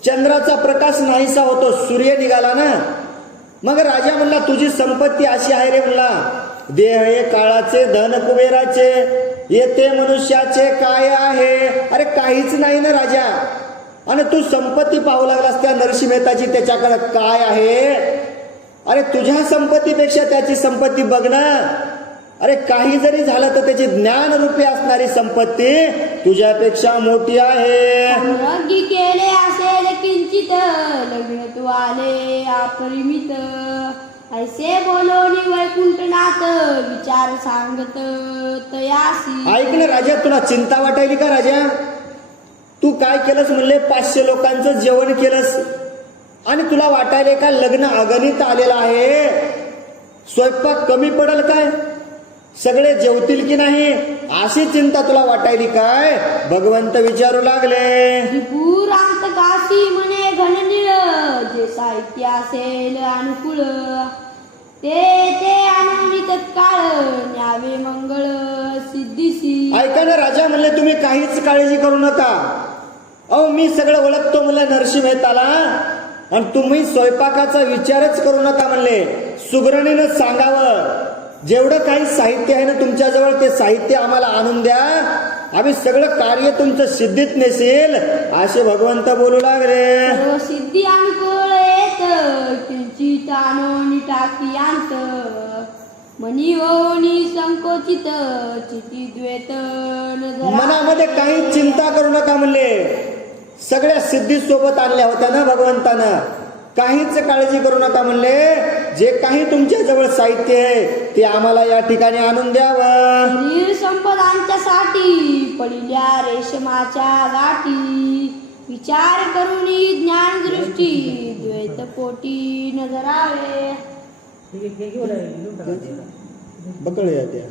चंद्राचा प्रकाश नाहीसा होतो, सूर्य निघाला ना, मग राजा म्हणला तुझी संपत्ती अशी आहे रे म्हणला, देह हे काळाचे धन कुबेराचे येते मनुष्याचे काय आहे. अरे काहीच नाही ना राजा, आणि तू संपत्ती पाहू लागलास त्या नरसिंह मेहताची, त्याच्याकडे काय आहे. अरे तुझ्या संपत्तीपेक्षा त्याची संपत्ती बघ ना. अरे काही जरी झालं तर त्याची ज्ञान रूपी असणारी संपत्ती तुझ्यापेक्षा मोठी आहे. रंगी केले असेल किंचित लग्न तू आले अपरिमित ऐसे बोलोनी वैकुंठनाथ विचार सांगत तयासी. ऐक ना राजा, तुला चिंता वाटायली का राजा. तू काय केलंस म्हणले, 500 लोकांचं जेवण केलंस आणि तुला वाटायले का लग्न अगणित आलेलं आहे, स्वयंपाक कमी पडल काय, सगळे जेवतील की नाही, अशी चिंता तुला वाटायली काय. भगवंत विचारू लागले, त्रिपुरांत काशी म्हणे घननीळ जे साहित्य असेल अनुकूल ते आणून तत्काळ न्यावे मंगळ सिद्धीसी. ऐका ना राजा म्हणले, तुम्ही काहीच काळजी करू नका. अहो मी सगळं ओळखतो म्हणलं नरसिंह मेहताला, आणि तुम्ही स्वयंपाकाचा विचारच करू नका म्हणले. सुगरणीनं सांगावं जेवढं काही साहित्य आहे ना तुमच्याजवळ, ते साहित्य आम्हाला आणून द्या, आम्ही सगळं कार्य तुमचं सिद्धीत नेसेल, असे भगवंत बोलू लागले. सिद्धी अनुकूळ येत किंचित आणून टाकी अंत मनी ओनी संकोचित चिती द्वेत मनामध्ये काही चिंता करू नका म्हणले. सगळ्या सिद्धी सोबत आणल्या होत्या ना भगवंतानं, काहीच काळजी करू नका म्हणले. जे काही तुमच्या जवळ साहित्य आहे ते आम्हाला या ठिकाणी आणून द्यावं. संपदांच्यासाठी पडल्या रेशमाच्या गाठी विचार करून ज्ञान दृष्टी द्वैत पोटी नजरावे. बकळ या त्या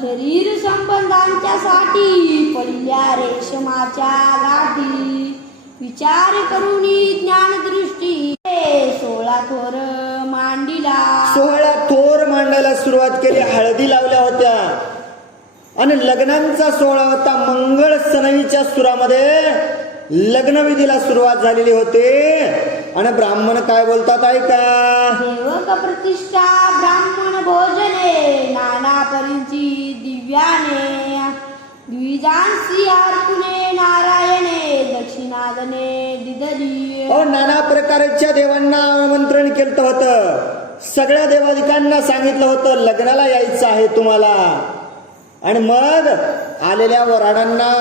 शरीर संबंधांच्यासाठी पडल्या रेशमाच्या गाठी विचार करून ज्ञान दृष्टी 16 थोर मांडिला. 16 थोर मांडायला सुरुवात केली. हळदी लावल्या होत्या आणि लग्नांचा सोहळा होता. मंगळ सनईच्या सुरामध्ये लग्नविधीला सुरुवात झालेली होती. आणि ब्राह्मण काय बोलतात ऐका. देवक प्रतिष्ठा ब्राह्मण भोजने नाना परींची दिव्याने द्विजांसी अर्पुणे नारायणे दक्षिणादने दिदरी. नाना प्रकारच्या देवांना आमंत्रण केलं होतं. सगळ्या देवादिकांना सांगितलं होतं लग्नाला यायचं आहे तुम्हाला. आणि मग आलेल्या वराडांना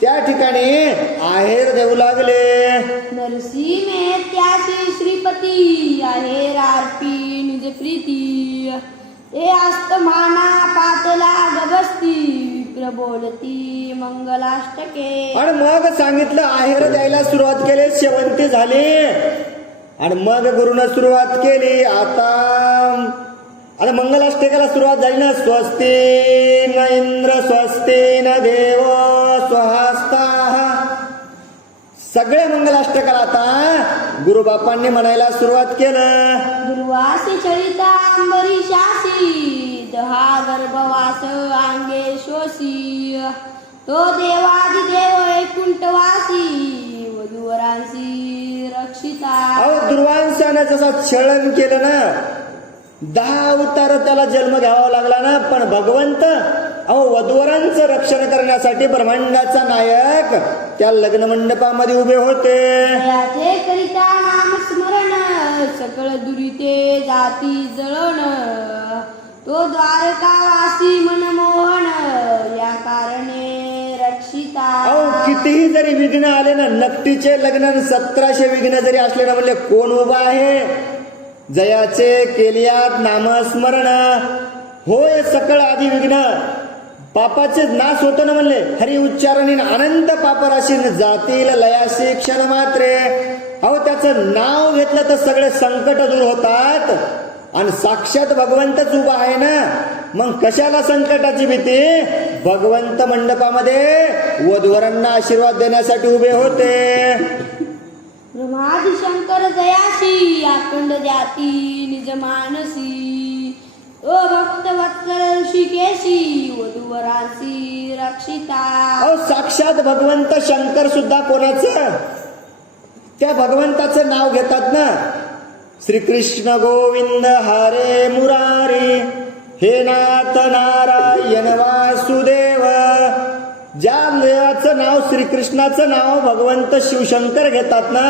त्या ठिकाणी आहेर देऊ लागले. नरसिंह त्याशी श्रीपती आहेर आरपी निज प्रीती ते अस्तमाना पातला गबसती विप्र बोलती मंगलाष्टके. आणि मग सांगितलं आहेर द्यायला सुरुवात केली, शेवंती झाली. आणि मग गुरुनं सुरुवात केली. आता मंगलाष्टकाला सुरुवात झाली ना. स्वस्ती न इंद्र स्वस्ती न देव स्वहस्ता. सगळे मंगलाष्टकाला आता गुरुबापांनी म्हणायला सुरुवात केलं. दुर्वासी चरिता अंबरीशासी दहा गर्भवास अंगे शोषी. तो देवादिदेव वैकुंठवासी वधूवरांसी रक्षिता. अहो दुर्वांसानं जसा छळण केलं ना, 10 अवतार त्याला जन्म घ्यावा लागला ना, पण भगवंत वधूवरांचं रक्षण करण्यासाठी ब्रह्मांडाचा नायक त्या लग्न मंडपामध्ये उभे होते. याचे करिता नामस्मरण सकळ दुरिते जाती जळण. तो द्वारकावासी मनमोहन या कारणे रक्षिता. कितीही जरी विघ्न आले ना, नकटीचे लग्न 1700 विघ्न जरी असले ना, म्हणले कोण उभा आहे? जयाचे केलियात नामस्मरण होय सकळ आदी विघ्न. पापाचे नाश होतो ना म्हणले. हरी उच्चारणी अनंत पापराशी जातील लयाशी क्षण मात्रे. त्याचं नाव घेतलं तर सगळे संकट दूर होतात. आणि साक्षात भगवंतच उभा आहे ना, मग कशाला संकटाची भीती? भगवंत मंडपामध्ये वधूवरांना आशीर्वाद देण्यासाठी उभे होते. ब्रह्मादि शंकर जयाशी अखंड जाती निज मानसी. ओ भक्त वत्सल ऋषिकेशी वधूवरांसी रक्षिता. साक्षात भगवंत शंकर सुद्धा कोणाचं? त्या भगवंताचं नाव घेतात ना. श्रीकृष्ण गोविंद हरे मुरारी हे नाथ नारायण वासुदेव. ज्या देवाचं नाव, श्रीकृष्णाचं नाव भगवंत शिवशंकर घेतात ना,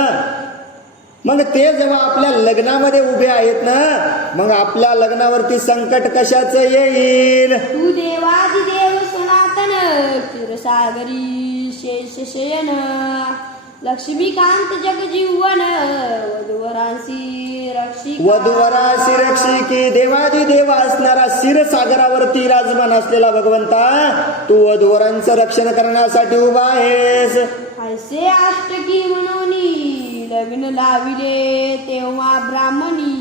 मग ते जेव्हा आपल्या लग्नामध्ये उभे आहेत ना, मग आपल्या लग्नावरती संकट कशाचं येईल? तू देवादिदेव सनातन क्षीरसागरी शेष शयन. लक्ष्मीकांत जगजीवन वधूवरांसी रक्षिका. वधूवरांसी रक्षिकी. देवादिदेव असणारा क्षीरसागरावरती विराजमान असलेला भगवंता, तू वधूवरांचं रक्षण करण्यासाठी उभा आहेस. ऐसे अष्टकी म्हणून लग्न लाविले तेव्हा ब्राह्मणी.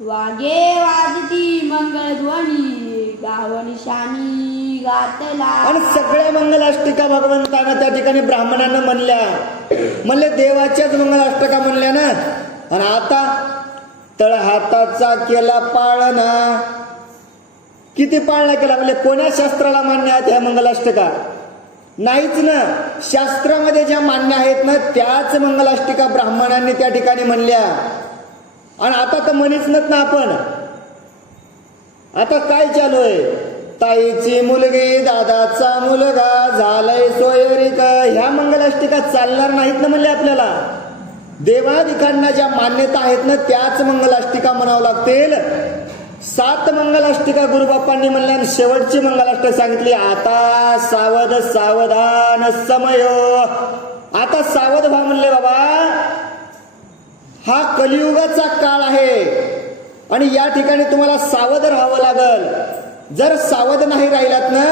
वागे वाजती मंगळध्वनी गावनिशानी गातला. आणि सगळ्या मंगलाष्टिका भगवंतानं त्या ठिकाणी ब्राह्मणांना म्हणले देवाच्याच मंगलाष्टका म्हणल्या ना. आणि आता तळ हाताचा केला पाळणा. किती पाळणा केला? म्हणजे कोण्या शास्त्राला मान्य आहेत ह्या मंगलाष्टका? नाहीच ना. शास्त्रामध्ये ज्या मान्य आहेत ना, त्याच मंगलाष्टिका ब्राह्मणांनी त्या ठिकाणी म्हणल्या. आणि आता तर म्हणीच ना आपण. आता काय चालू आहे? ताईची मुलगी दादाचा मुलगा झालंय सोयरीक. ह्या मंगलाष्टिका चालणार नाहीत ना म्हणले आपल्याला. देवादिकांना ज्या मान्यता आहेत ना, त्याच मंगलाष्टिका म्हणावं लागतील. 7 मंगलाष्टिका गुरुबापांनी म्हणल्या आणि शेवटची मंगलाष्टक सांगितली. आता सावध सावधान समयो. आता सावध व्हा म्हणले बाबा. हा कलियुगाचा काळ आहे आणि या ठिकाणी तुम्हाला सावध राहावं लागल. जर सावध नाही राहिलात ना,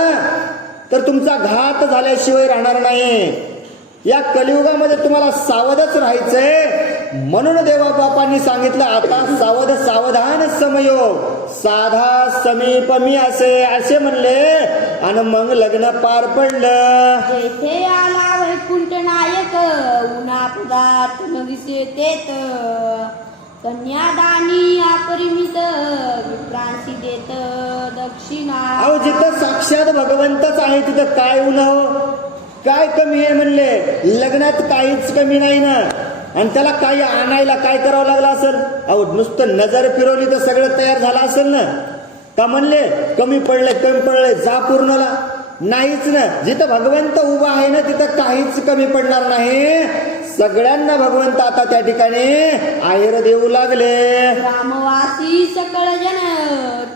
तर तुमचा घात झाल्याशिवाय राहणार नाही. या कलियुगामध्ये तुम्हाला सावधच राहायचंय. म्हणून देवाबापांनी सांगितलं आता सावध सावधान समयो. साधा समीप मी असे म्हणले. आणि मग लग्न पार पडलं. जेथे आला वैकुंठ नायक उन्हा पदार्थ न दिसे तेत. कन्यादानी अपरिमित विप्रांसी देत दक्षिणा. जिथं साक्षात भगवंतच आहे तिथं काय उन्हाव, काय कमी आहे म्हणले. लग्नात काहीच कमी नाही ना. आणि त्याला काही आणायला काय करावं लागलं असेल? नुसतं नजर फिरवली तर सगळं तयार झालं असेल ना. का म्हणले कमी पडले जा पूर्णला? नाहीच ना. जिथं भगवंत उभा आहे ना, तिथं काहीच कमी पडणार नाही. सगळ्यांना भगवंत आता त्या ठिकाणी आहेर देऊ लागले. रामवासी सकळ जन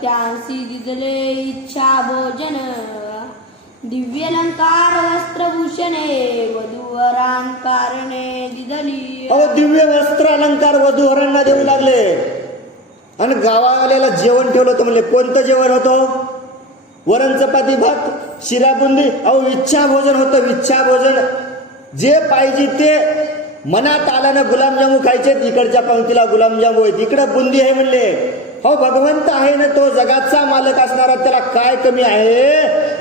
त्यांसी दिजले इच्छा भोजन. दिव्य अलंकार वस्त्रभूषणे वधूवरांकारणे दिदली. दिव्य वस्त्र अलंकार वधूवरांना देऊ लागले. आणि गावावाल्याला जेवण ठेवलं होतं. म्हणले कोणतं जेवण होतं? वरण चपाती भात शिरा बुंदी. अहो इच्छा भोजन होतं, इच्छा भोजन. जे पाहिजे ते मनात आल्यानं गुलाबजामू खायचे. इकडच्या पंक्तीला गुलाबजामू आहेत, इकडं बुंदी आहे म्हणले. हो भगवंत आहे ना, तो जगाचा मालक असणारा, त्याला काय कमी आहे?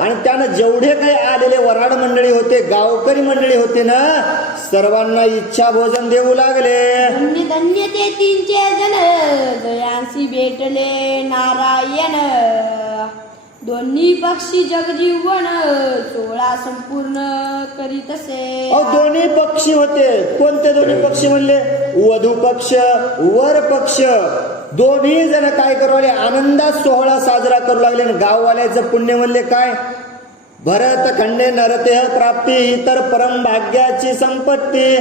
आणि त्यानं जेवढे काही आलेले वराड मंडळी होते, गावकरी मंडळी होते ना, सर्वांना इच्छा भोजन देऊ लागले. धन्य धन्य ते 300 जण दयांसी भेटले नारायण. दोन्ही पक्षी जगजीवन 16 संपूर्ण करीतसे. दोन्ही पक्षी होते. कोणते दोन्ही पक्षी म्हणले? वधू पक्ष, वर पक्ष. दोन्ही जण काय करू लागले? आनंदात सोहळा साजरा करू लागले. गाववाल्याचं पुण्य म्हणले काय? भरत खंडे नरतेह प्राप्ती, इतर परम भाग्याची संपत्ती.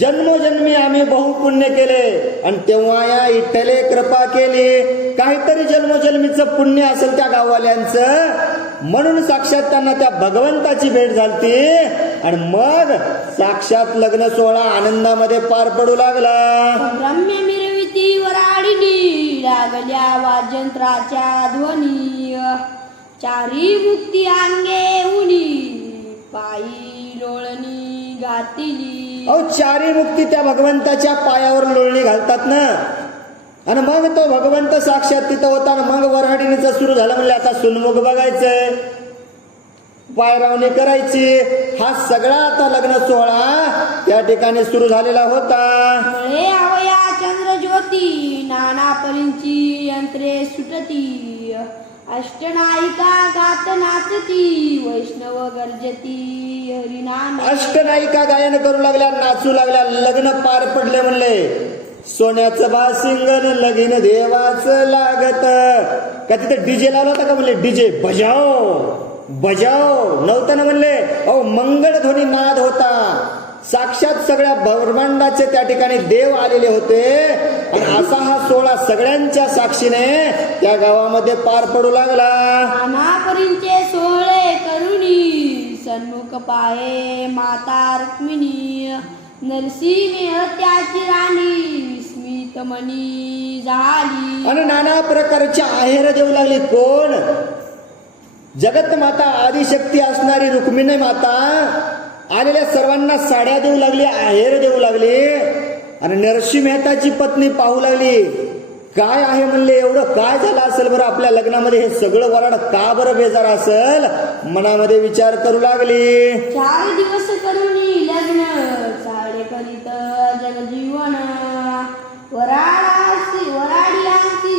जन्मोजन्मी आम्ही बहुपुण्य केले आणि तेव्हा या इठ्ठले कृपा केली. काहीतरी जन्मोजन्मीचं पुण्य असेल त्या गाववाल्यांचं, म्हणून साक्षात त्यांना त्या भगवंताची भेट झालती. आणि मग साक्षात लग्न सोहळा आनंदामध्ये पार पडू लागला. रम्य मिरविती वराडिनी लागल्या वाजंत्राच्या ध्वनी. चारी मुक्ती अंगे उनी पायी लोळणी घातिली. चारी मुक्ती त्या भगवंताच्या पायावर लोळणी घालतात ना. आणि मग तो भगवंत साक्षात तिथं होता. मग वराडिणीचं सुरू झालं. म्हणले आता सुनमुख बघायचंय, पायरावणी करायची. हा सगळा आता लग्न सोहळा त्या ठिकाणी सुरू झालेला होता. मळे आवया चंद्र ज्योती नाना परींची यंत्रे सुटती. अष्टनायिका गात नाचती वैष्णव गर्जती हरिनाम. अष्टनायिका गायन करू लागल्या, नाचू लागल्या. लग्न पार पडले. म्हणले सोन्याचं बासिंगन लगीन देवाचं लागत. का तिथे डीजे लावला होता का? म्हणले डीजे बजाव बजाव नव्हतं ना म्हणले. मंगळध्वनी नाद होता. साक्षात सगळ्या ब्रह्मांडाचे त्या ठिकाणी देव आलेले होते. आणि असा हा सोहळा सगळ्यांच्या साक्षीने त्या गावामध्ये पार पडू लागला. नानापरींचे सोहळे करुणी सन्मुख पाहे माता रुक्मिणी. नरसिंह त्याची राणी विस्मित मनी झाली. आणि नाना प्रकारच्या आहेर देऊ लागली. कोण? जगत माता आदिशक्ती असणारी रुक्मिणी माता आलेल्या सर्वांना साड्या देऊ लागली, आहेर देऊ लागली. आणि नरसिंह मेहताची पत्नी पाहू लागली. काय आहे म्हणले, एवढं काय झालं असेल बरं आपल्या लग्नामध्ये? हे सगळं वराड का बरं बेजार असेल? मनामध्ये विचार करू लागली. 4 दिवस करुणी लग्न साडे करीत जगजीवन. वराडी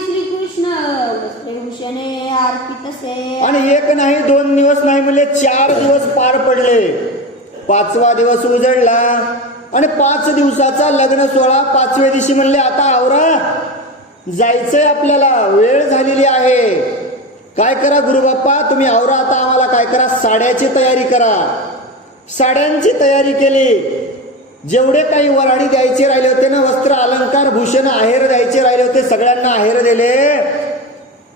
श्रीकृष्ण वस्त्रभूषणे अर्पितसे. आणि एक नाही 2 दिवस नाही म्हणले 4 दिवस पार पडले. 5वा दिवस उजळला आणि 5 दिवसाचा लग्न सोहळा. 5व्या दिवशी म्हणले आता आवरा, जायचंय आपल्याला, वेळ झालेली आहे. काय करा गुरुबाप्पा, तुम्ही आवरा आता, आम्हाला काय करा, साड्याची तयारी करा. साड्यांची तयारी केली. जेवढे काही वराडी द्यायचे राहिले होते ना, वस्त्र अलंकार भूषण आहेर द्यायचे राहिले होते, सगळ्यांना आहेर दिले.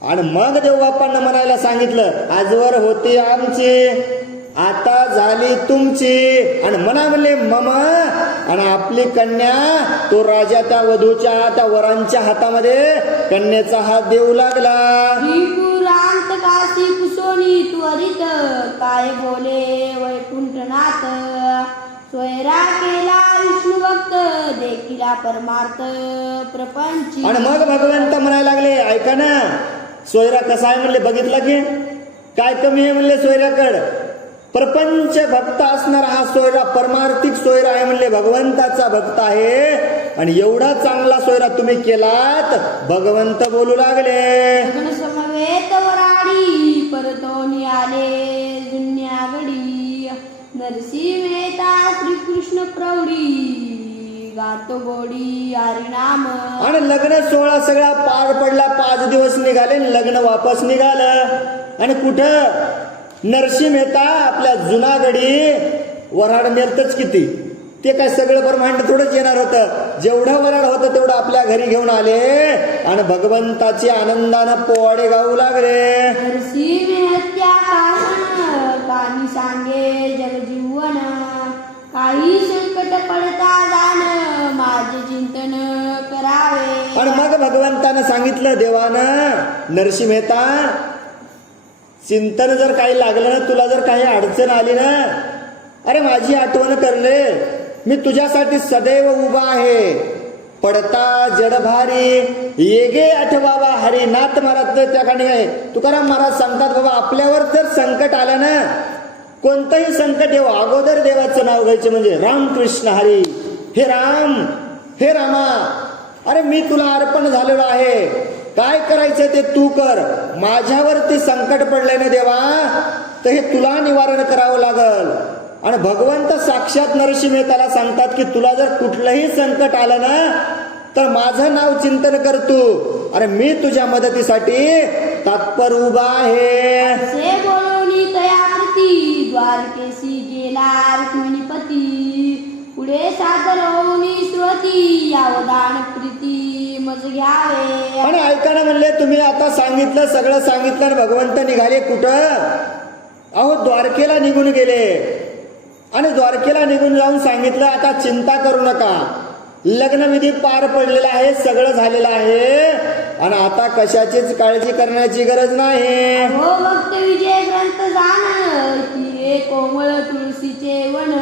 आणि मग देवबाप्पांना म्हणायला सांगितलं, आजवर होती आमची, आता झाली तुमची. आणि म्हणा म्हणले मम. आणि आपली कन्या, तो राजा त्या वधूच्या त्या वरांच्या हातामध्ये कन्याचा हात देऊ लागला. त्रिपुरांत काशी कुसोनी त्वरित काय बोले वैकुंठनाथ. सोयरा केला विष्णू भक्त देखीला परमार्थ प्रपंच. आणि मग भगवंत म्हणायला लागले, ऐका ना, सोयरा कसा आहे म्हणले, बघितलं की काय कमी आहे म्हणले सोयऱ्याकडं. प्रपंच भक्त असणारा हा सोयरा परमार्थिक सोयरा आहे म्हणले, भगवंताचा भक्त आहे. आणि एवढा चांगला सोयरा तुम्ही केलात, भगवंत बोलू लागले. समवेत वराडी परतोनी आले जुन्या गडी. नरसिंह मेहता श्रीकृष्ण प्रौढी गातो गोडी हरिनाम. आणि लग्न सोहळा सगळा पार पडला. 5 दिवस निघाले, लग्न वापस निघालं. आणि कुठं? नरसिंह मेहता आपल्या जुनागडी. वराड मिळतच किती, ते काय सगळं ब्रह्मांड थोडंच येणार होतं. जेवढं वराड होतं तेवढं आपल्या घरी घेऊन आले. आणि भगवंताची आनंदानं पोवाडे गाऊ लागले. नरसिंह मेहत्या कानी सांगे जगजीवन. काही संकट पडता जाण माझे चिंतन करावे. आणि मग भगवंत भगवंतानं सांगितलं, देवानं नरसिंह मेहता, चिंतन जर काही लागलं ना, तुला जर काही अडचण आली ना, अरे माझी आठवण कर रे, मी तुझ्यासाठी सदैव उभा आहे. पडता जडभारी येगे आठवावा हरी. नाथ महाराज त्या ठिकाणी आहे, तुकाराम महाराज सांगतात, बाबा आपल्यावर जर संकट आलं ना, कोणतंही संकट येऊ, अगोदर देवाचं नाव घ्यायचं, म्हणजे राम कृष्ण हरी. हे राम, हे रामा, अरे मी तुला अर्पण झालेलो आहे, काय करायचं ते तू कर. माझ्यावरती संकट पडलंय ना देवा, तर हे तुला निवारण करावं लागल. आणि भगवंत साक्षात नरसिंह मेहताला सांगतात की तुला जर कुठलंही संकट आलं ना, तर माझं नाव चिंतन कर तू, अरे मी तुझ्या मदतीसाठी तत्पर उभा आहे. असे बोलून तयाप्रती द्वारकेशी गेला रुक्मिणीपती. पुढे सादर होऊन श्रुती यावदान प्रीती मज घ्यावे. आणि ऐकायला म्हणले, तुम्ही आता सांगितलं, सगळं सांगितलं, आणि भगवंत निघाले कुठं? अहो द्वारकेला निघून गेले. आणि द्वारकेला निघून जाऊन सांगितलं, आता चिंता करू नका, लग्नविधी पार पडलेला आहे, सगळं झालेलं आहे, आणि आता कशाचीच काळजी करण्याची गरज नाही. हो भक्त विजय ग्रंथ जाण की कोमळ तुळशीचे वन.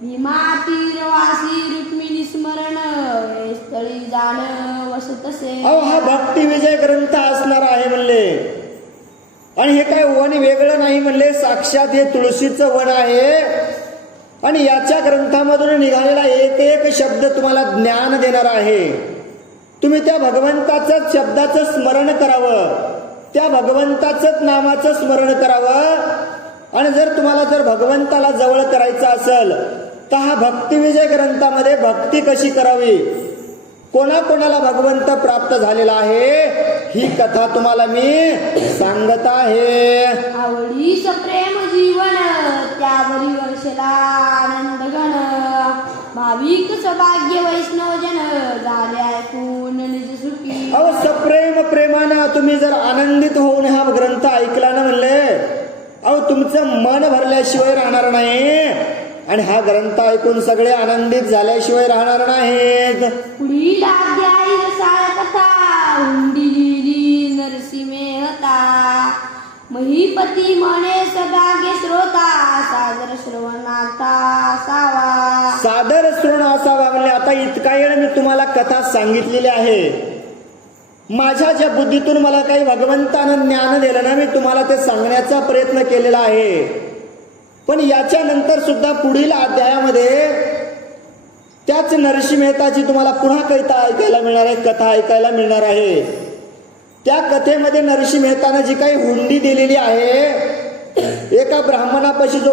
भीमा तीरवासी रुक्मिणी स्मरण स्थळी जाण वसतसे. अहो हा भक्ती विजय ग्रंथ असणार आहे म्हणले. आणि हे काय वन वेगळं नाही म्हणले, साक्षात हे तुळशीचं वन आहे. आणि याच्या ग्रंथामधून निघालेला एक एक शब्द तुम्हाला ज्ञान देणार आहे. तुम्ही त्या भगवंताचं शब्दाचं स्मरण करावं, त्या भगवंताचंच नामाचं स्मरण करावं. आणि जर तुम्हाला जर भगवंताला जवळ करायचं असेल, तर हा भक्ती विजय ग्रंथामध्ये भक्ती कशी करावी, कोणाकोणाला भगवंत प्राप्त झालेला आहे, ही कथा तुम्हाला मी सांगत आहे. आवडीस प्रेम जीवन त्यावरी वर्षला आनंद गण. भाविक सौभाग्य वैष्णव जन झाले ऐकून निज सुखी. अहो सप्रेम प्रेमानं तुम्ही जर आनंदित होऊन हा ग्रंथ ऐकला ना म्हणले, अहो तुमचं मन भरल्याशिवाय राहणार नाही. आणि हा ग्रंथ ऐकून सगळे आनंदित झाल्याशिवाय राहणार नाहीत. पुढील अध्यायी रसाळ कथा हुंडी लिहिली नरसिंह मेहता. महीपती म्हणे सभागे श्रोता सादर श्रवणाता असावा. सादर श्रवण असावा म्हणले. आता इतका वेळ मी तुम्हाला कथा सांगितलेली आहे. माझ्या ज्या बुद्धीतून मला काही भगवंतानं ज्ञान दिलं ना, मी तुम्हाला ते सांगण्याचा प्रयत्न केलेला आहे. पण याच्या नंतर सुद्धा पुढील अध्यायामध्ये त्याच नरसिंह मेहताची तुम्हाला पुन्हा कथा ऐकायला मिळणार आहे, कथा ऐकायला मिळणार आहे. त्या कथेमध्ये नरसिंह मेहतानं जी काही हुंडी दिलेली आहे, एका ब्राह्मणापाशी जो